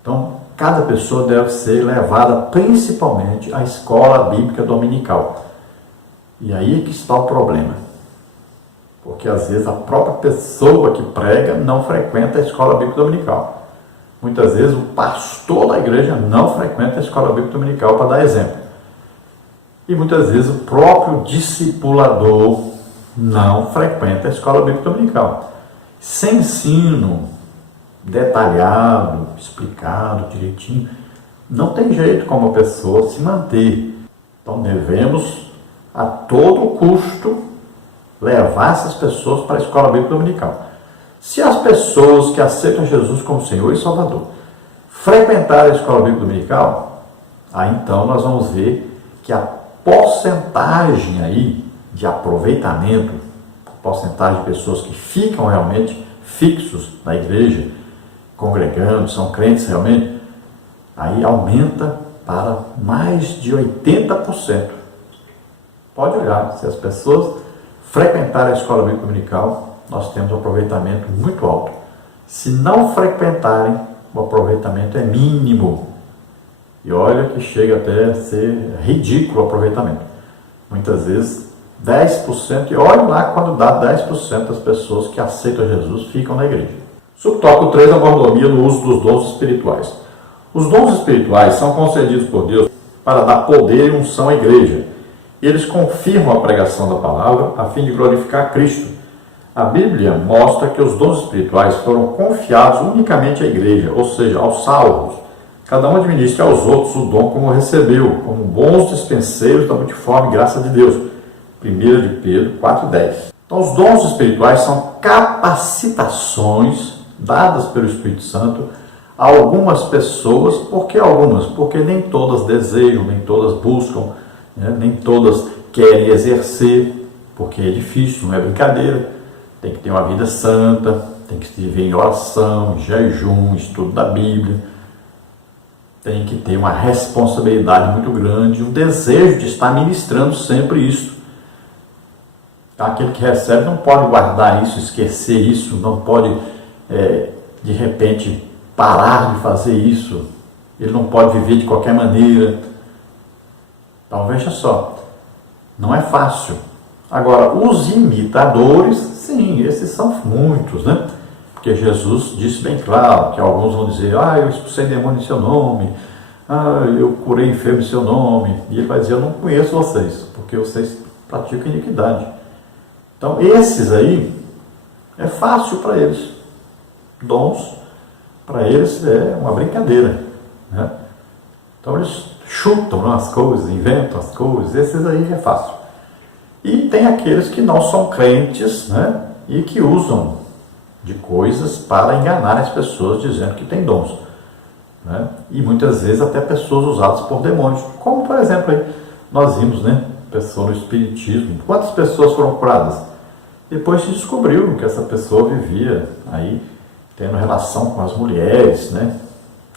Então, cada pessoa deve ser levada principalmente à escola bíblica dominical. E aí é que está o problema. Porque às vezes a própria pessoa que prega não frequenta a escola bíblica dominical. Muitas vezes o pastor da igreja não frequenta a escola bíblica dominical para dar exemplo. E muitas vezes o próprio discipulador não frequenta a escola bíblica dominical. Sem ensino detalhado, explicado direitinho, não tem jeito como a pessoa se manter. Então devemos a todo custo levar essas pessoas para a escola bíblica dominical. Se as pessoas que aceitam Jesus como Senhor e Salvador frequentarem a escola bíblica dominical, aí então nós vamos ver que a porcentagem aí de aproveitamento, porcentagem de pessoas que ficam realmente fixos na igreja, congregando, são crentes realmente, aí aumenta para mais de 80%. Pode olhar, se as pessoas frequentarem a escola bíblica dominical, nós temos um aproveitamento muito alto. Se não frequentarem, o aproveitamento é mínimo. E olha que chega até a ser ridículo o aproveitamento. Muitas vezes 10%, e olha lá quando dá 10% das pessoas que aceitam Jesus ficam na igreja. Subtópico 3, a mordomia no uso dos dons espirituais. Os dons espirituais são concedidos por Deus para dar poder e unção à igreja. E eles confirmam a pregação da palavra a fim de glorificar Cristo. A Bíblia mostra que os dons espirituais foram confiados unicamente à igreja, ou seja, aos salvos. Cada um administra aos outros o dom como recebeu, como bons dispenseiros da multiforme graça de Deus. 1 de Pedro 4,10. Então, os dons espirituais são capacitações dadas pelo Espírito Santo a algumas pessoas. Por que algumas? Porque nem todas desejam, nem todas buscam, né? Nem todas querem exercer, porque é difícil, não é brincadeira. Tem que ter uma vida santa, tem que viver em oração, em jejum, estudo da Bíblia. Tem que ter uma responsabilidade muito grande, um desejo de estar ministrando sempre isso. Aquele que recebe não pode guardar isso, esquecer isso, não pode, de repente, parar de fazer isso. Ele não pode viver de qualquer maneira. Então, veja só, não é fácil. Agora, os imitadores, sim, esses são muitos, né? Porque Jesus disse bem claro que alguns vão dizer, eu expulsei demônio em seu nome, eu curei enfermo em seu nome. E ele vai dizer, eu não conheço vocês, porque vocês praticam iniquidade. Então, esses aí, é fácil para eles. Dons, para eles, é uma brincadeira, né? Então, eles chutam as coisas, inventam as coisas, esses aí é fácil. E tem aqueles que não são crentes, né? E que usam de coisas para enganar as pessoas, dizendo que tem dons, né? E muitas vezes até pessoas usadas por demônios, como por exemplo aí, nós vimos, né, pessoa no espiritismo, quantas pessoas foram curadas? Depois se descobriu que essa pessoa vivia aí tendo relação com as mulheres, né,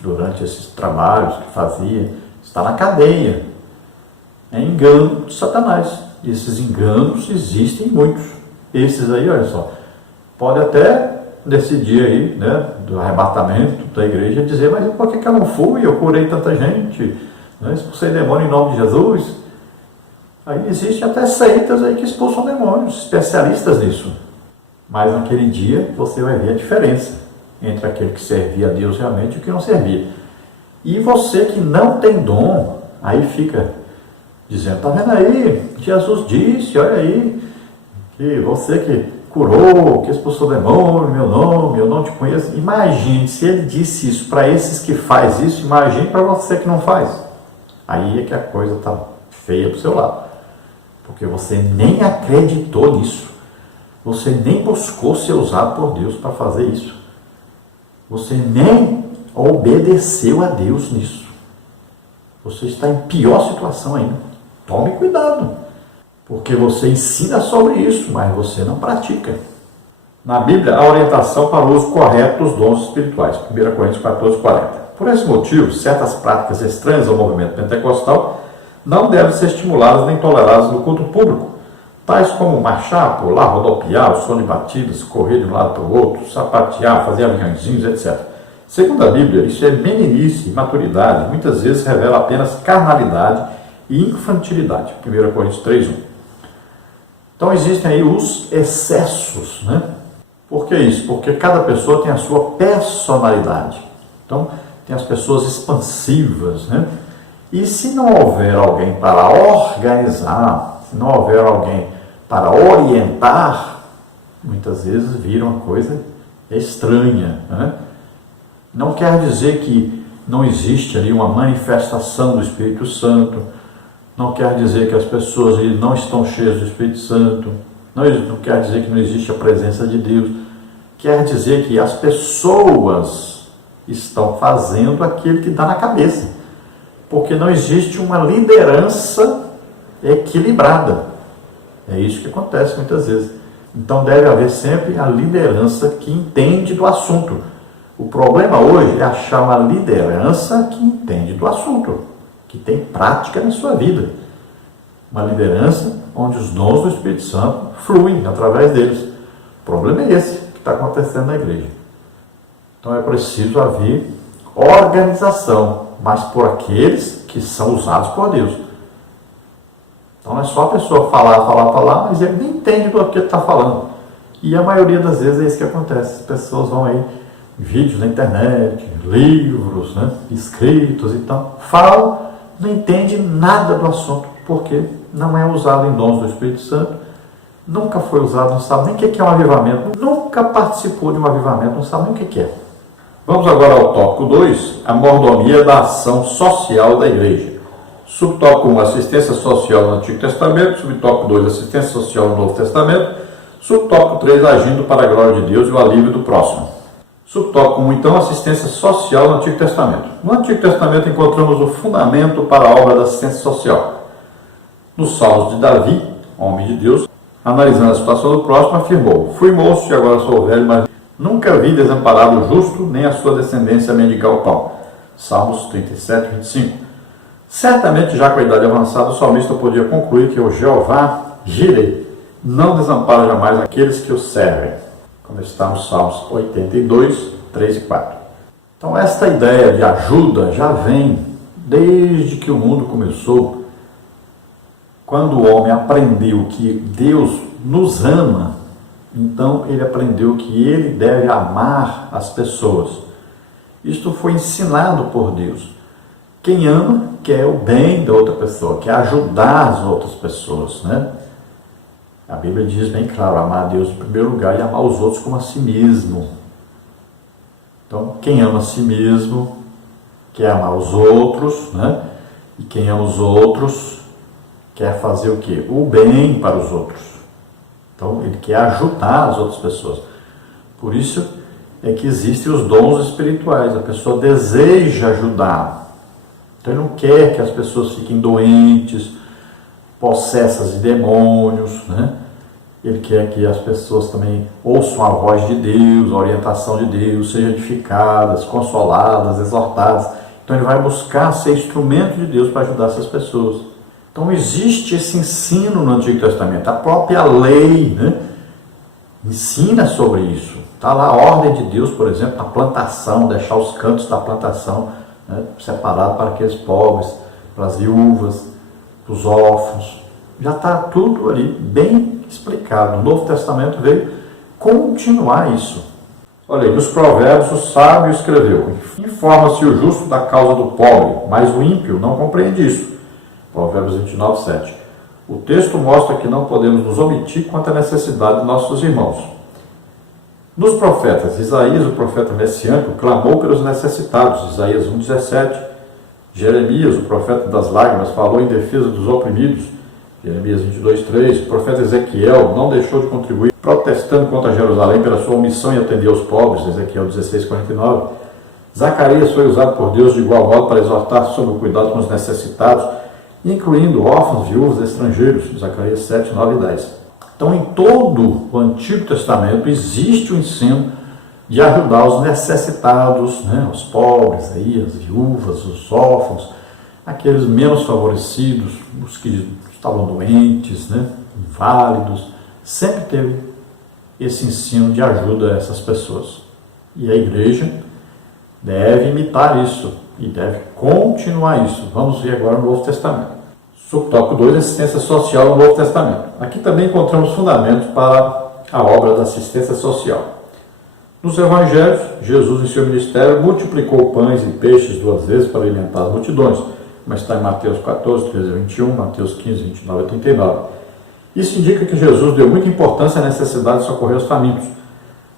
durante esses trabalhos que fazia, está na cadeia. É engano de Satanás. E esses enganos existem muitos. Esses aí, olha só, pode até nesse dia aí, né, do arrebatamento da igreja, dizer, mas por que eu não fui? Eu curei tanta gente, né, expulsei demônio em nome de Jesus. Aí existe até seitas aí que expulsam demônios, especialistas nisso. Mas naquele dia você vai ver a diferença entre aquele que servia a Deus realmente e o que não servia. E você que não tem dom, aí fica dizendo, tá vendo aí? Jesus disse, olha aí, que você que curou, que expulsou demônio, meu nome, eu não te conheço. Imagine, se ele disse isso para esses que faz isso, imagine para você que não faz. Aí é que a coisa está feia para o seu lado. Porque você nem acreditou nisso. Você nem buscou ser usado por Deus para fazer isso. Você nem obedeceu a Deus nisso. Você está em pior situação ainda. Tome cuidado. Porque você ensina sobre isso, mas você não pratica. Na Bíblia, há orientação para o uso correto dos dons espirituais. 1 Coríntios 14:40. Por esse motivo, certas práticas estranhas ao movimento pentecostal não devem ser estimuladas nem toleradas no culto público, tais como marchar, pular, rodopiar, o som de batidas, correr de um lado para o outro, sapatear, fazer aviãozinhos, etc. Segundo a Bíblia, isso é meninice, imaturidade, muitas vezes revela apenas carnalidade e infantilidade. 1 Coríntios 3:1. Então existem aí os excessos, né? Por que isso? Porque cada pessoa tem a sua personalidade. Então, tem as pessoas expansivas, né? E se não houver alguém para organizar, se não houver alguém para orientar, muitas vezes vira uma coisa estranha, né? Não quer dizer que não existe ali uma manifestação do Espírito Santo, não quer dizer que as pessoas ali não estão cheias do Espírito Santo, não quer dizer que não existe a presença de Deus, quer dizer que as pessoas estão fazendo aquilo que dá na cabeça, porque não existe uma liderança equilibrada. É isso que acontece muitas vezes. Então deve haver sempre a liderança que entende do assunto. O problema hoje é achar uma liderança que entende do assunto, que tem prática na sua vida. Uma liderança onde os dons do Espírito Santo fluem através deles. O problema é esse que está acontecendo na igreja. Então é preciso haver organização, mas por aqueles que são usados por Deus. Então não é só a pessoa falar, mas ele nem entende do que ele está falando. E a maioria das vezes é isso que acontece. As pessoas vão aí, vídeos na internet, livros, né, escritos e tal, falam, não entende nada do assunto, porque não é usado em dons do Espírito Santo, nunca foi usado, não sabe nem o que é um avivamento, nunca participou de um avivamento, não sabe nem o que é. Vamos agora ao tópico 2, a mordomia da ação social da igreja. Subtópico 1, assistência social no Antigo Testamento. Subtópico 2, assistência social no Novo Testamento. Subtópico 3, agindo para a glória de Deus e o alívio do próximo. Subtópico 1, então, assistência social no Antigo Testamento. No Antigo Testamento encontramos o fundamento para a obra da assistência social. Nos Salmos de Davi, homem de Deus, analisando a situação do próximo, afirmou: fui moço e agora sou velho, mas nunca vi desamparado o justo, nem a sua descendência mendigar o pão. Salmos 37, 25. Certamente, já com a idade avançada, o salmista podia concluir que o Jeová Jireh não desampara jamais aqueles que o servem, como está nos Salmos 82, 3 e 4. Então, esta ideia de ajuda já vem desde que o mundo começou. Quando o homem aprendeu que Deus nos ama, então ele aprendeu que ele deve amar as pessoas. Isto foi ensinado por Deus. Quem ama quer o bem da outra pessoa, quer ajudar as outras pessoas, né? A Bíblia diz bem claro, amar a Deus em primeiro lugar e amar os outros como a si mesmo. Então, quem ama a si mesmo quer amar os outros, né? E quem ama os outros quer fazer o quê? O bem para os outros. Então, ele quer ajudar as outras pessoas. Por isso é que existem os dons espirituais. A pessoa deseja ajudar. Então, ele não quer que as pessoas fiquem doentes, possessas de demônios, né? Ele quer que as pessoas também ouçam a voz de Deus, a orientação de Deus, sejam edificadas, consoladas, exortadas. Então ele vai buscar ser instrumento de Deus para ajudar essas pessoas. Então existe esse ensino no Antigo Testamento. A própria lei, né, ensina sobre isso. Está lá a ordem de Deus, por exemplo, na plantação, deixar os cantos da plantação, né, separados para aqueles pobres, para as viúvas, para os órfãos. Já está tudo ali bem explicado. O Novo Testamento veio continuar isso. Olha aí, nos Provérbios o sábio escreveu: informa-se o justo da causa do pobre, mas o ímpio não compreende isso. Provérbios 29, 7. O texto mostra que não podemos nos omitir quanto à necessidade de nossos irmãos. Nos profetas, Isaías, o profeta messiânico, clamou pelos necessitados, Isaías 1,17. Jeremias, o profeta das lágrimas, falou em defesa dos oprimidos, Jeremias 22,3. O profeta Ezequiel não deixou de contribuir, protestando contra Jerusalém pela sua omissão em atender aos pobres, Ezequiel 16,49. Zacarias foi usado por Deus de igual modo para exortar sobre o cuidado com os necessitados, incluindo órfãos, viúvas, estrangeiros, Zacarias 7, 9 e 10. Então, em todo o Antigo Testamento existe o ensino de ajudar os necessitados, né, os pobres, aí, as viúvas, os órfãos, aqueles menos favorecidos, os que estavam doentes, né, inválidos. Sempre teve esse ensino de ajuda a essas pessoas. E a igreja deve imitar isso e deve continuar isso. Vamos ver agora no Novo Testamento. Subtópico 2, assistência social no Novo Testamento. Aqui também encontramos fundamentos para a obra da assistência social. Nos evangelhos, Jesus em seu ministério multiplicou pães e peixes 2 vezes para alimentar as multidões, mas está em Mateus 14, 13 a 21, Mateus 15, 29 a 39. Isso indica que Jesus deu muita importância à necessidade de socorrer os famintos.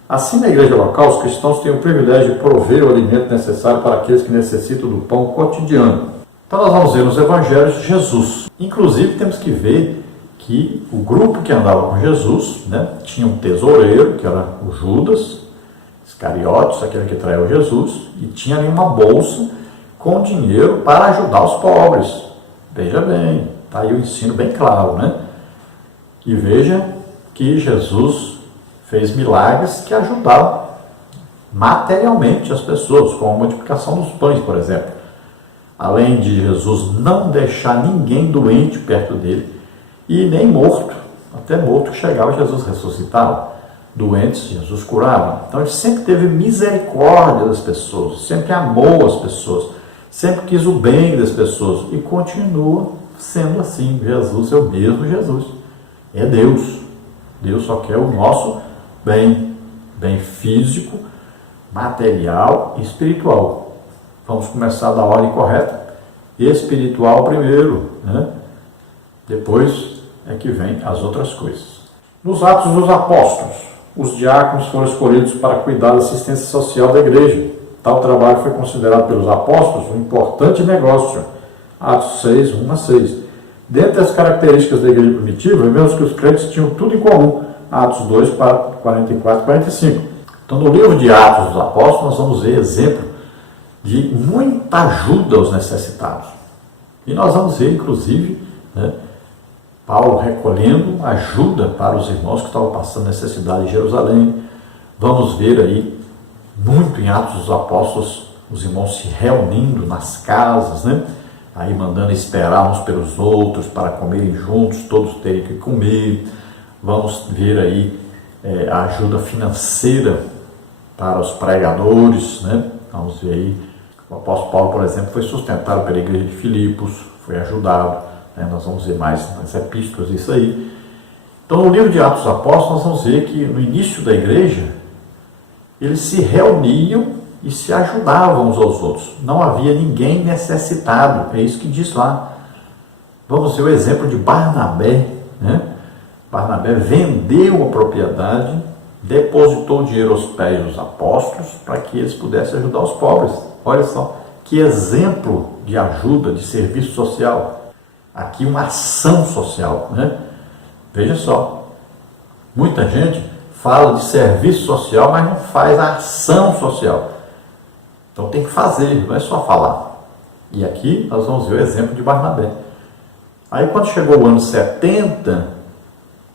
Assim, na igreja local, os cristãos têm o privilégio de prover o alimento necessário para aqueles que necessitam do pão cotidiano. Então nós vamos ver nos evangelhos Jesus. Inclusive temos que ver que o grupo que andava com Jesus, né, tinha um tesoureiro, que era o Judas Iscariotes, aquele que traiu Jesus, e tinha ali uma bolsa com dinheiro para ajudar os pobres. Veja bem, está aí o ensino bem claro, né? E veja que Jesus fez milagres que ajudaram materialmente as pessoas, como a multiplicação dos pães, por exemplo. Além de Jesus não deixar ninguém doente perto dele, e nem morto, até morto que chegava, Jesus ressuscitava. Doentes, Jesus curava. Então ele sempre teve misericórdia das pessoas, sempre amou as pessoas, sempre quis o bem das pessoas, e continua sendo assim. Jesus é o mesmo Jesus, é Deus. Deus só quer o nosso bem, bem físico, material e espiritual. Vamos começar da ordem correta, espiritual primeiro, né? Depois é que vem as outras coisas. Nos Atos dos Apóstolos, os diáconos foram escolhidos para cuidar da assistência social da igreja. Tal trabalho foi considerado pelos apóstolos um importante negócio. Atos 6, 1 a 6. Dentre as características da igreja primitiva, vemos que os crentes tinham tudo em comum. Atos 2, 44 e 45. Então, no livro de Atos dos Apóstolos, nós vamos ver exemplo de muita ajuda aos necessitados. E nós vamos ver, inclusive, né, Paulo recolhendo ajuda para os irmãos que estavam passando necessidade em Jerusalém. Vamos ver aí, muito em Atos dos Apóstolos, os irmãos se reunindo nas casas, né? Aí mandando esperar uns pelos outros para comerem juntos, todos terem que comer. Vamos ver aí a ajuda financeira para os pregadores, né? Vamos ver aí, o apóstolo Paulo, por exemplo, foi sustentado pela igreja de Filipos, foi ajudado. Nós vamos ver mais nas epístolas isso aí. Então, no livro de Atos dos Apóstolos, nós vamos ver que no início da igreja, eles se reuniam e se ajudavam uns aos outros. Não havia ninguém necessitado, é isso que diz lá. Vamos ver o exemplo de Barnabé, né? Barnabé vendeu a propriedade, depositou o dinheiro aos pés dos apóstolos para que eles pudessem ajudar os pobres. Olha só, que exemplo de ajuda, de serviço social. Aqui uma ação social, né? Veja só, muita gente fala de serviço social, mas não faz a ação social. Então tem que fazer, não é só falar. E aqui nós vamos ver o exemplo de Barnabé. Aí quando chegou o ano 70,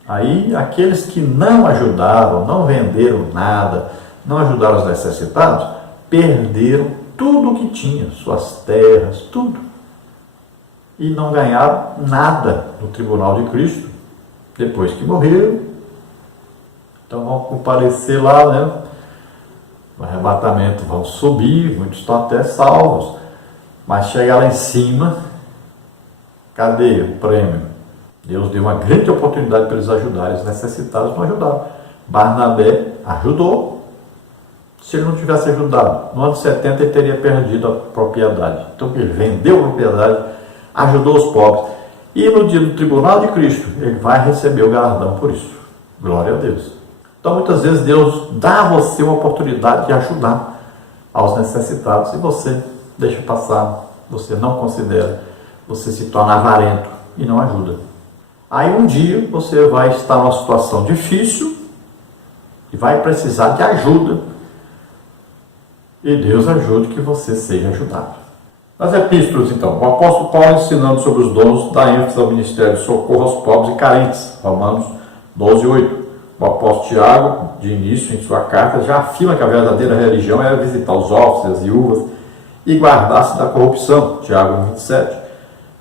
aí aqueles que não ajudaram, não venderam nada, não ajudaram os necessitados, perderam tudo o que tinham, suas terras, tudo. E não ganharam nada no tribunal de Cristo, depois que morreram. Então vão comparecer lá, né? No arrebatamento vão subir, muitos estão até salvos, mas chegar lá em cima, cadê o prêmio? Deus deu uma grande oportunidade para eles ajudarem, os necessitados não ajudaram. Barnabé ajudou. Se ele não tivesse ajudado, no ano 70 ele teria perdido a propriedade. Então ele vendeu a propriedade, ajudou os pobres. E no dia do tribunal de Cristo, ele vai receber o galardão por isso. Glória a Deus. Então muitas vezes Deus dá a você uma oportunidade de ajudar aos necessitados e você deixa passar, você não considera, você se torna avarento e não ajuda. Aí um dia você vai estar numa situação difícil e vai precisar de ajuda. E Deus ajude que você seja ajudado. Nas epístolas, então, o apóstolo Paulo ensinando sobre os dons dá ênfase ao ministério de socorro aos pobres e carentes. Romanos 12:8. O apóstolo Tiago, de início, em sua carta, já afirma que a verdadeira religião era visitar os órfãos e as viúvas e guardar-se da corrupção. Tiago 1:27.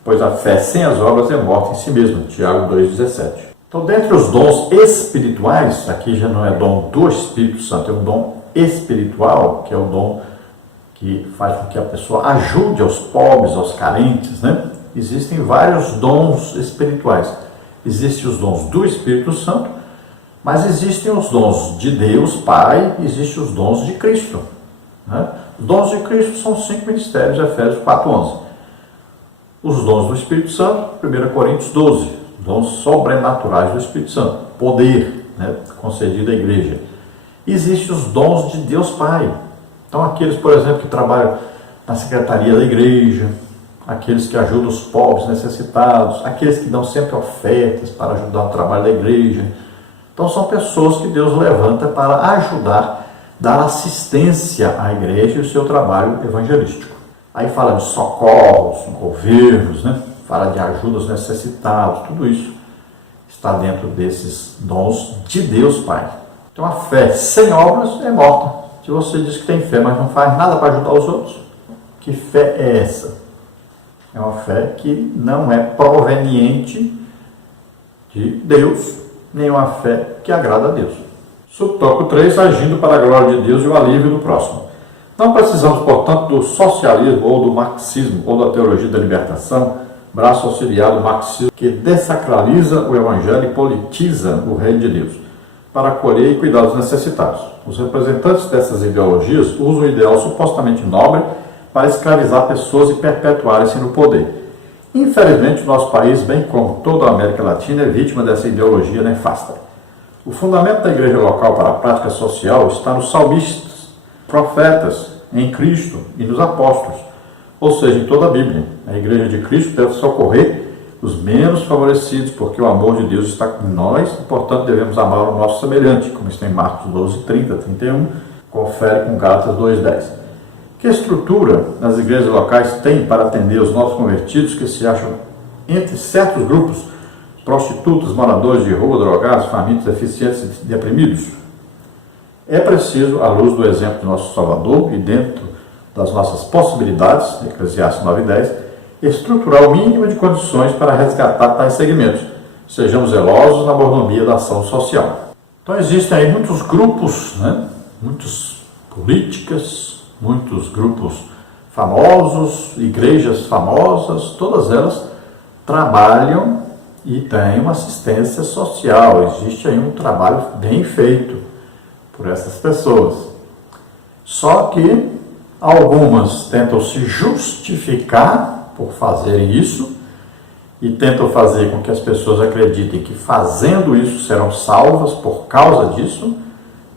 Pois a fé sem as obras é morta em si mesma. Tiago 2:17. Então, dentre os dons espirituais, aqui já não é dom do Espírito Santo, é um dom espiritual, que é o dom que faz com que a pessoa ajude aos pobres, aos carentes, né? Existem vários dons espirituais. Existem os dons do Espírito Santo, mas existem os dons de Deus, Pai, existem os dons de Cristo, né? Os dons de Cristo são 5 ministérios, Efésios 4:11. Os dons do Espírito Santo, 1 Coríntios 12, dons sobrenaturais do Espírito Santo, poder, né, concedido à igreja. Existem os dons de Deus Pai. Então aqueles, por exemplo, que trabalham na secretaria da igreja, aqueles que ajudam os pobres necessitados, aqueles que dão sempre ofertas para ajudar o trabalho da igreja. Então são pessoas que Deus levanta para ajudar, dar assistência à igreja e o seu trabalho evangelístico. Aí fala de socorros, governos, né? Fala de ajuda aos necessitados, tudo isso está dentro desses dons de Deus Pai. Então a fé sem obras é morta. Se você diz que tem fé, mas não faz nada para ajudar os outros, que fé é essa? É uma fé que não é proveniente de Deus, nem uma fé que agrada a Deus. Subtópico 3, agindo para a glória de Deus e o alívio do próximo. Não precisamos, portanto, do socialismo ou do marxismo ou da teologia da libertação, braço auxiliar do marxismo, que desacraliza o evangelho e politiza o reino de Deus, para acolher e cuidar dos necessitados. Os representantes dessas ideologias usam o ideal supostamente nobre para escravizar pessoas e perpetuarem-se no poder. Infelizmente, o nosso país, bem como toda a América Latina, é vítima dessa ideologia nefasta. O fundamento da igreja local para a prática social está nos salmistas, profetas, em Cristo e nos apóstolos, ou seja, em toda a Bíblia. A igreja de Cristo deve socorrer os menos favorecidos, porque o amor de Deus está com nós e, portanto, devemos amar o nosso semelhante, como está em Marcos 12:30-31, confere com Gálatas 2:10. Que estrutura as igrejas locais têm para atender os novos convertidos que se acham entre certos grupos, prostitutas, moradores de rua, drogados, famintos, deficientes e deprimidos? É preciso, à luz do exemplo de nosso Salvador e dentro das nossas possibilidades, Eclesiastes 9:10, estruturar o mínimo de condições para resgatar tais segmentos. Sejamos zelosos na mordomia da ação social. Então existem aí muitos grupos, né? Muitas políticas, muitos grupos famosos, igrejas famosas, todas elas trabalham e têm uma assistência social. Existe aí um trabalho bem feito por essas pessoas. Só que algumas tentam se justificar por fazerem isso e tentam fazer com que as pessoas acreditem que fazendo isso serão salvas por causa disso,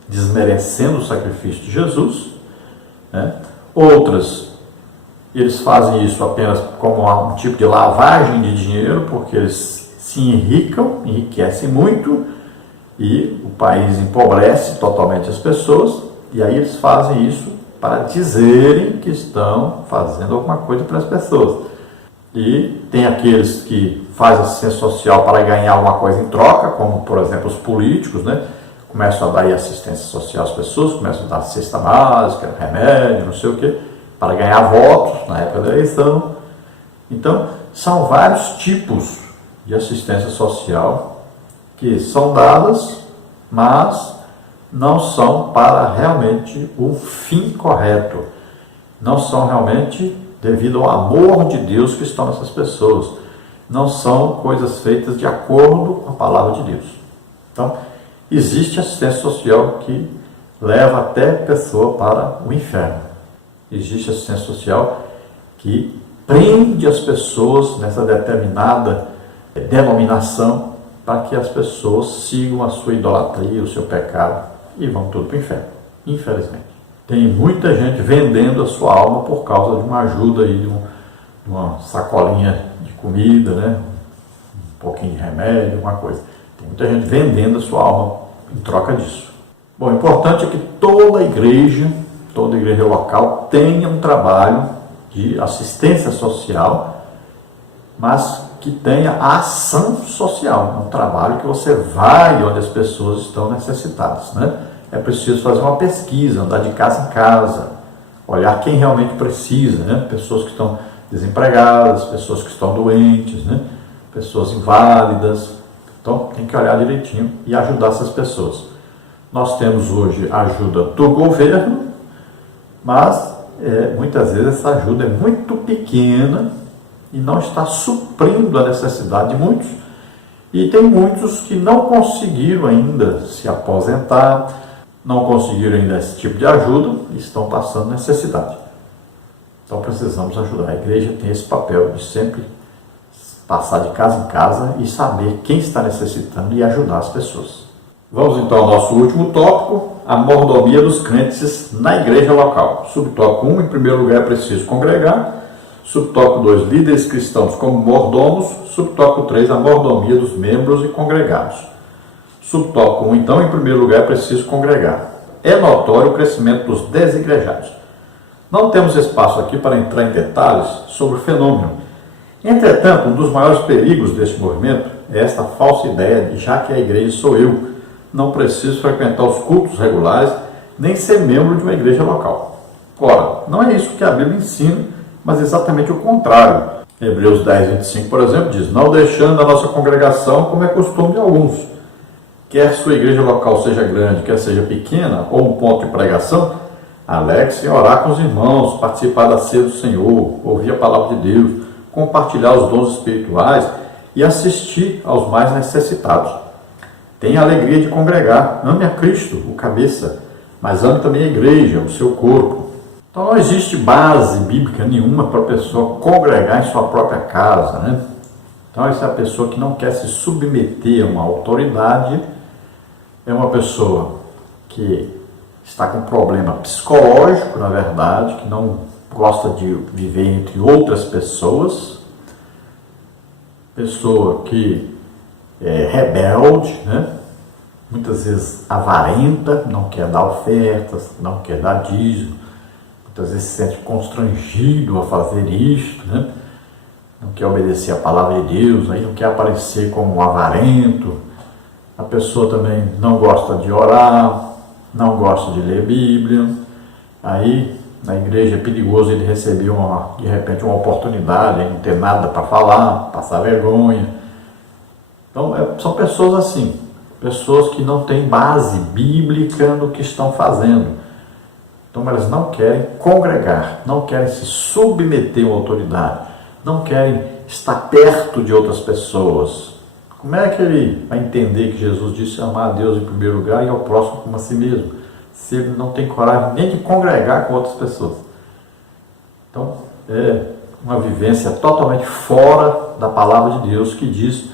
desmerecendo o sacrifício de Jesus, né? Outras, eles fazem isso apenas como um tipo de lavagem de dinheiro, porque eles se enriquecem muito e o país empobrece totalmente as pessoas, e aí eles fazem isso para dizerem que estão fazendo alguma coisa para as pessoas. E tem aqueles que fazem assistência social para ganhar alguma coisa em troca, como, por exemplo, os políticos, né? Começam a dar assistência social às pessoas, começam a dar cesta básica, remédio, não sei o quê, para ganhar votos na época da eleição. Então, são vários tipos de assistência social que são dadas, mas não são para realmente o fim correto. Não são realmente devido ao amor de Deus que estão nessas pessoas. Não são coisas feitas de acordo com a palavra de Deus. Então, existe assistência social que leva até a pessoa para o inferno. Existe assistência social que prende as pessoas nessa determinada denominação para que as pessoas sigam a sua idolatria, o seu pecado e vão tudo para o inferno, infelizmente. Tem muita gente vendendo a sua alma por causa de uma ajuda aí, de uma sacolinha de comida, né? Um pouquinho de remédio, uma coisa. Tem muita gente vendendo a sua alma em troca disso. Bom, o importante é que toda igreja local tenha um trabalho de assistência social, mas que tenha ação social. É um trabalho que você vai onde as pessoas estão necessitadas, né? É preciso fazer uma pesquisa, andar de casa em casa, olhar quem realmente precisa, né? Pessoas que estão desempregadas, pessoas que estão doentes, né? Pessoas inválidas. Então, tem que olhar direitinho e ajudar essas pessoas. Nós temos hoje a ajuda do governo, mas muitas vezes essa ajuda é muito pequena e não está suprindo a necessidade de muitos. E tem muitos que não conseguiram ainda se aposentar, não conseguiram ainda esse tipo de ajuda e estão passando necessidade. Então precisamos ajudar. A igreja tem esse papel de sempre passar de casa em casa e saber quem está necessitando e ajudar as pessoas. Vamos então ao nosso último tópico, a mordomia dos crentes na igreja local. Subtópico 1, em primeiro lugar, é preciso congregar. Subtópico 2, líderes cristãos como mordomos. Subtópico 3, a mordomia dos membros e congregados. Subtópico 1, então, em primeiro lugar, é preciso congregar. É notório o crescimento dos desigrejados. Não temos espaço aqui para entrar em detalhes sobre o fenômeno. Entretanto, um dos maiores perigos deste movimento é esta falsa ideia de já que a igreja sou eu, não preciso frequentar os cultos regulares, nem ser membro de uma igreja local. Ora, não é isso que a Bíblia ensina, mas exatamente o contrário. Hebreus 10, 25, por exemplo, diz: não deixando a nossa congregação como é costume de alguns. Quer sua igreja local seja grande, quer seja pequena, ou um ponto de pregação, alegre-se em orar com os irmãos, participar da ceia do Senhor, ouvir a palavra de Deus, compartilhar os dons espirituais e assistir aos mais necessitados. Tenha a alegria de congregar, ame a Cristo, o cabeça, mas ame também a igreja, o seu corpo. Então não existe base bíblica nenhuma para a pessoa congregar em sua própria casa, né? Então essa é a pessoa que não quer se submeter a uma autoridade, é uma pessoa que está com problema psicológico, na verdade, que não gosta de viver entre outras pessoas, pessoa que é rebelde, né? Muitas vezes avarenta, não quer dar ofertas, não quer dar dízimo, muitas vezes se sente constrangido a fazer isto, né? Não quer obedecer a palavra de Deus, aí não quer aparecer como um avarento. A pessoa também não gosta de orar, não gosta de ler Bíblia. Aí na igreja é perigoso ele receber de repente uma oportunidade, aí não ter nada para falar, passar vergonha. Então são pessoas assim, pessoas que não têm base bíblica no que estão fazendo. Então elas não querem congregar, não querem se submeter a uma autoridade, não querem estar perto de outras pessoas. Como é que ele vai entender que Jesus disse amar a Deus em primeiro lugar e ao próximo como a si mesmo? se ele não tem coragem nem de congregar com outras pessoas. Então, é uma vivência totalmente fora da palavra de Deus, que diz: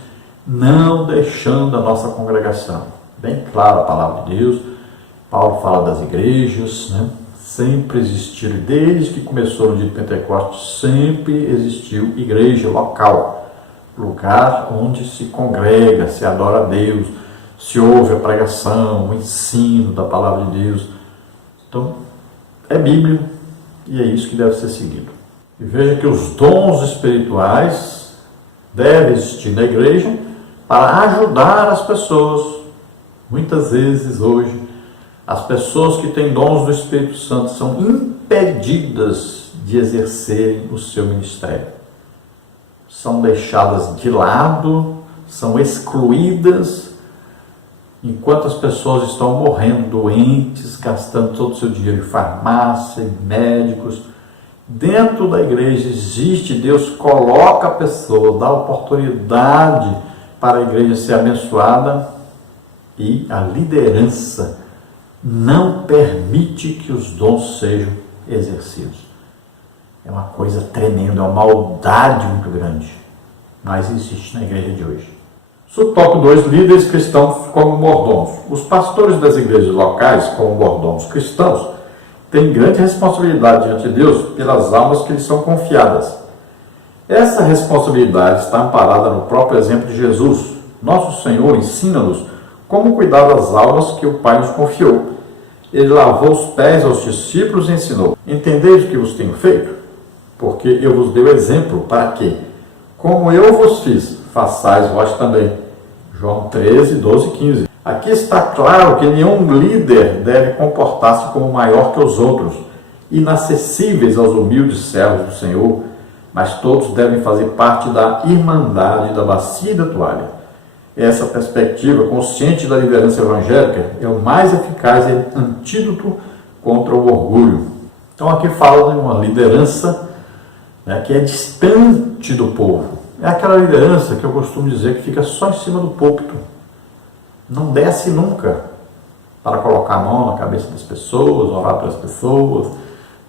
não deixando a nossa congregação. Bem clara a palavra de Deus. Paulo fala das igrejas, né? Sempre existiu, desde que começou no dia de Pentecostes, sempre existiu igreja local, lugar onde se congrega, se adora a Deus, se ouve a pregação, o ensino da palavra de Deus. Então, é Bíblia e é isso que deve ser seguido. E veja que os dons espirituais devem existir na igreja para ajudar as pessoas. Muitas vezes hoje, as pessoas que têm dons do Espírito Santo são impedidas de exercerem o seu ministério. São deixadas de lado, são excluídas, enquanto as pessoas estão morrendo doentes, gastando todo o seu dinheiro em farmácia, em médicos. Dentro da igreja existe, Deus coloca a pessoa, dá oportunidade para a igreja ser abençoada, e a liderança não permite que os dons sejam exercidos. É uma coisa tremenda, é uma maldade muito grande, mas existe na igreja de hoje. Subtópico 2, líderes cristãos como mordomos. Os pastores das igrejas locais, como mordomos cristãos, têm grande responsabilidade diante de Deus pelas almas que lhes são confiadas. Essa responsabilidade está amparada no próprio exemplo de Jesus. Nosso Senhor ensina-nos como cuidar das almas que o Pai nos confiou. Ele lavou os pés aos discípulos e ensinou: entendeis o que vos tenho feito? Porque eu vos dei o exemplo para que, como eu vos fiz, façais vós também. João 13, 12 e 15. Aqui está claro que nenhum líder deve comportar-se como maior que os outros, inacessíveis aos humildes servos do Senhor, mas todos devem fazer parte da irmandade da bacia e da toalha. Essa perspectiva consciente da liderança evangélica é o mais eficaz antídoto contra o orgulho. Então aqui fala de uma liderança, né, que é distante do povo. É aquela liderança que eu costumo dizer que fica só em cima do púlpito. Não desce nunca para colocar a mão na cabeça das pessoas, orar pelas pessoas.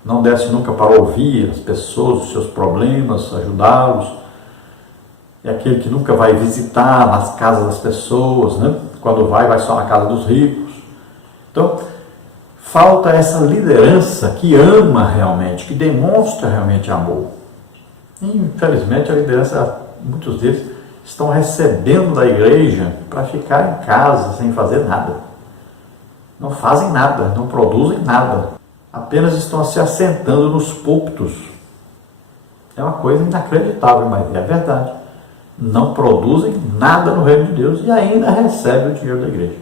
Não desce nunca para ouvir as pessoas, os seus problemas, ajudá-los. É aquele que nunca vai visitar nas casas das pessoas, né? Quando vai só na casa dos ricos. Então, falta essa liderança que ama realmente, que demonstra realmente amor. E, infelizmente, a liderança, muitos deles, estão recebendo da igreja para ficar em casa sem fazer nada. Não fazem nada, não produzem nada. Apenas estão se assentando nos púlpitos. É uma coisa inacreditável, mas é verdade. Não produzem nada no reino de Deus e ainda recebem o dinheiro da igreja.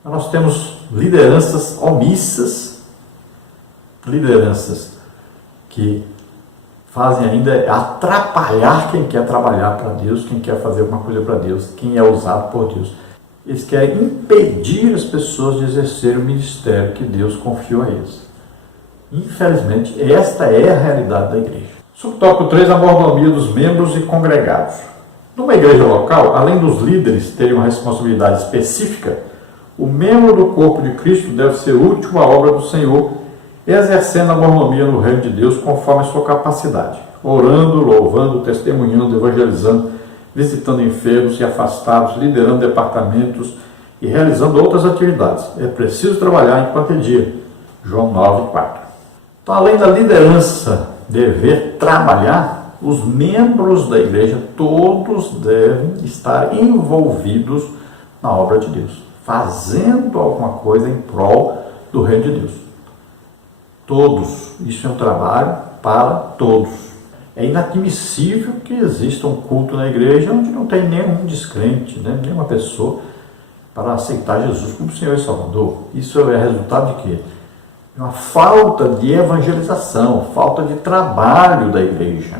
Então, nós temos lideranças omissas, lideranças que fazem ainda atrapalhar quem quer trabalhar para Deus, quem quer fazer alguma coisa para Deus, quem é usado por Deus. Eles querem impedir as pessoas de exercer o ministério que Deus confiou a eles. Infelizmente, esta é a realidade da igreja. Subtópico 3, a mordomia dos membros e congregados. Numa igreja local, além dos líderes terem uma responsabilidade específica, o membro do corpo de Cristo deve ser útil à obra do Senhor, exercendo a mordomia no reino de Deus conforme a sua capacidade, orando, louvando, testemunhando, evangelizando, visitando enfermos e afastados, liderando departamentos e realizando outras atividades. É preciso trabalhar enquanto é dia. João 9, 4. Então, além da liderança dever trabalhar, os membros da igreja todos devem estar envolvidos na obra de Deus, fazendo alguma coisa em prol do reino de Deus. Todos. Isso é um trabalho para todos. É inadmissível que exista um culto na igreja onde não tem nenhum descrente, né? Nenhuma pessoa para aceitar Jesus como Senhor e Salvador. Isso é resultado de quê? Uma falta de evangelização, falta de trabalho da igreja.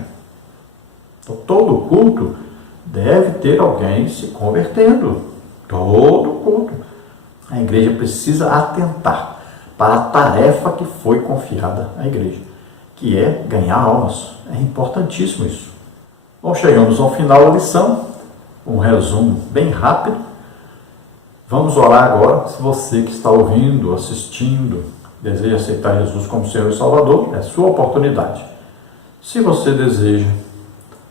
Então, todo culto deve ter alguém se convertendo. Todo culto. A igreja precisa atentar para a tarefa que foi confiada à igreja, que é ganhar almas. É importantíssimo isso. Bom, chegamos ao final da lição. Um resumo bem rápido. Vamos orar agora. Se você que está ouvindo, assistindo, deseja aceitar Jesus como Senhor e Salvador, é sua oportunidade. Se você deseja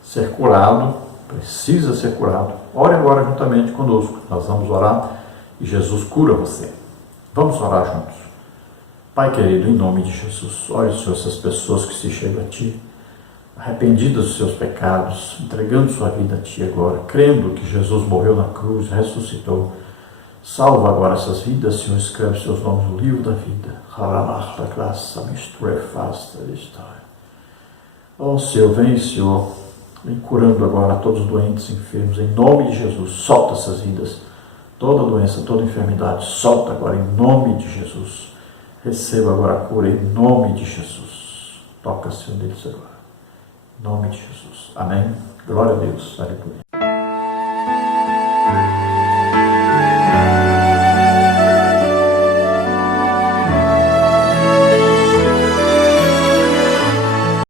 ser curado, precisa ser curado, ore agora juntamente conosco. Nós vamos orar e Jesus cura você. Vamos orar juntos. Pai querido, em nome de Jesus, olhe só essas pessoas que se chegam a Ti, arrependidas dos seus pecados, entregando sua vida a Ti agora, crendo que Jesus morreu na cruz, ressuscitou. Salva agora essas vidas, Senhor, escreve seus nomes no livro da vida. Oh, Senhor, vem, Senhor, vem curando agora todos os doentes, enfermos, em nome de Jesus. Solta essas vidas, toda doença, toda enfermidade, solta agora em nome de Jesus. Receba agora a cura em nome de Jesus. Toca, Senhor, deles agora. Em nome de Jesus. Amém. Glória a Deus. Aleluia.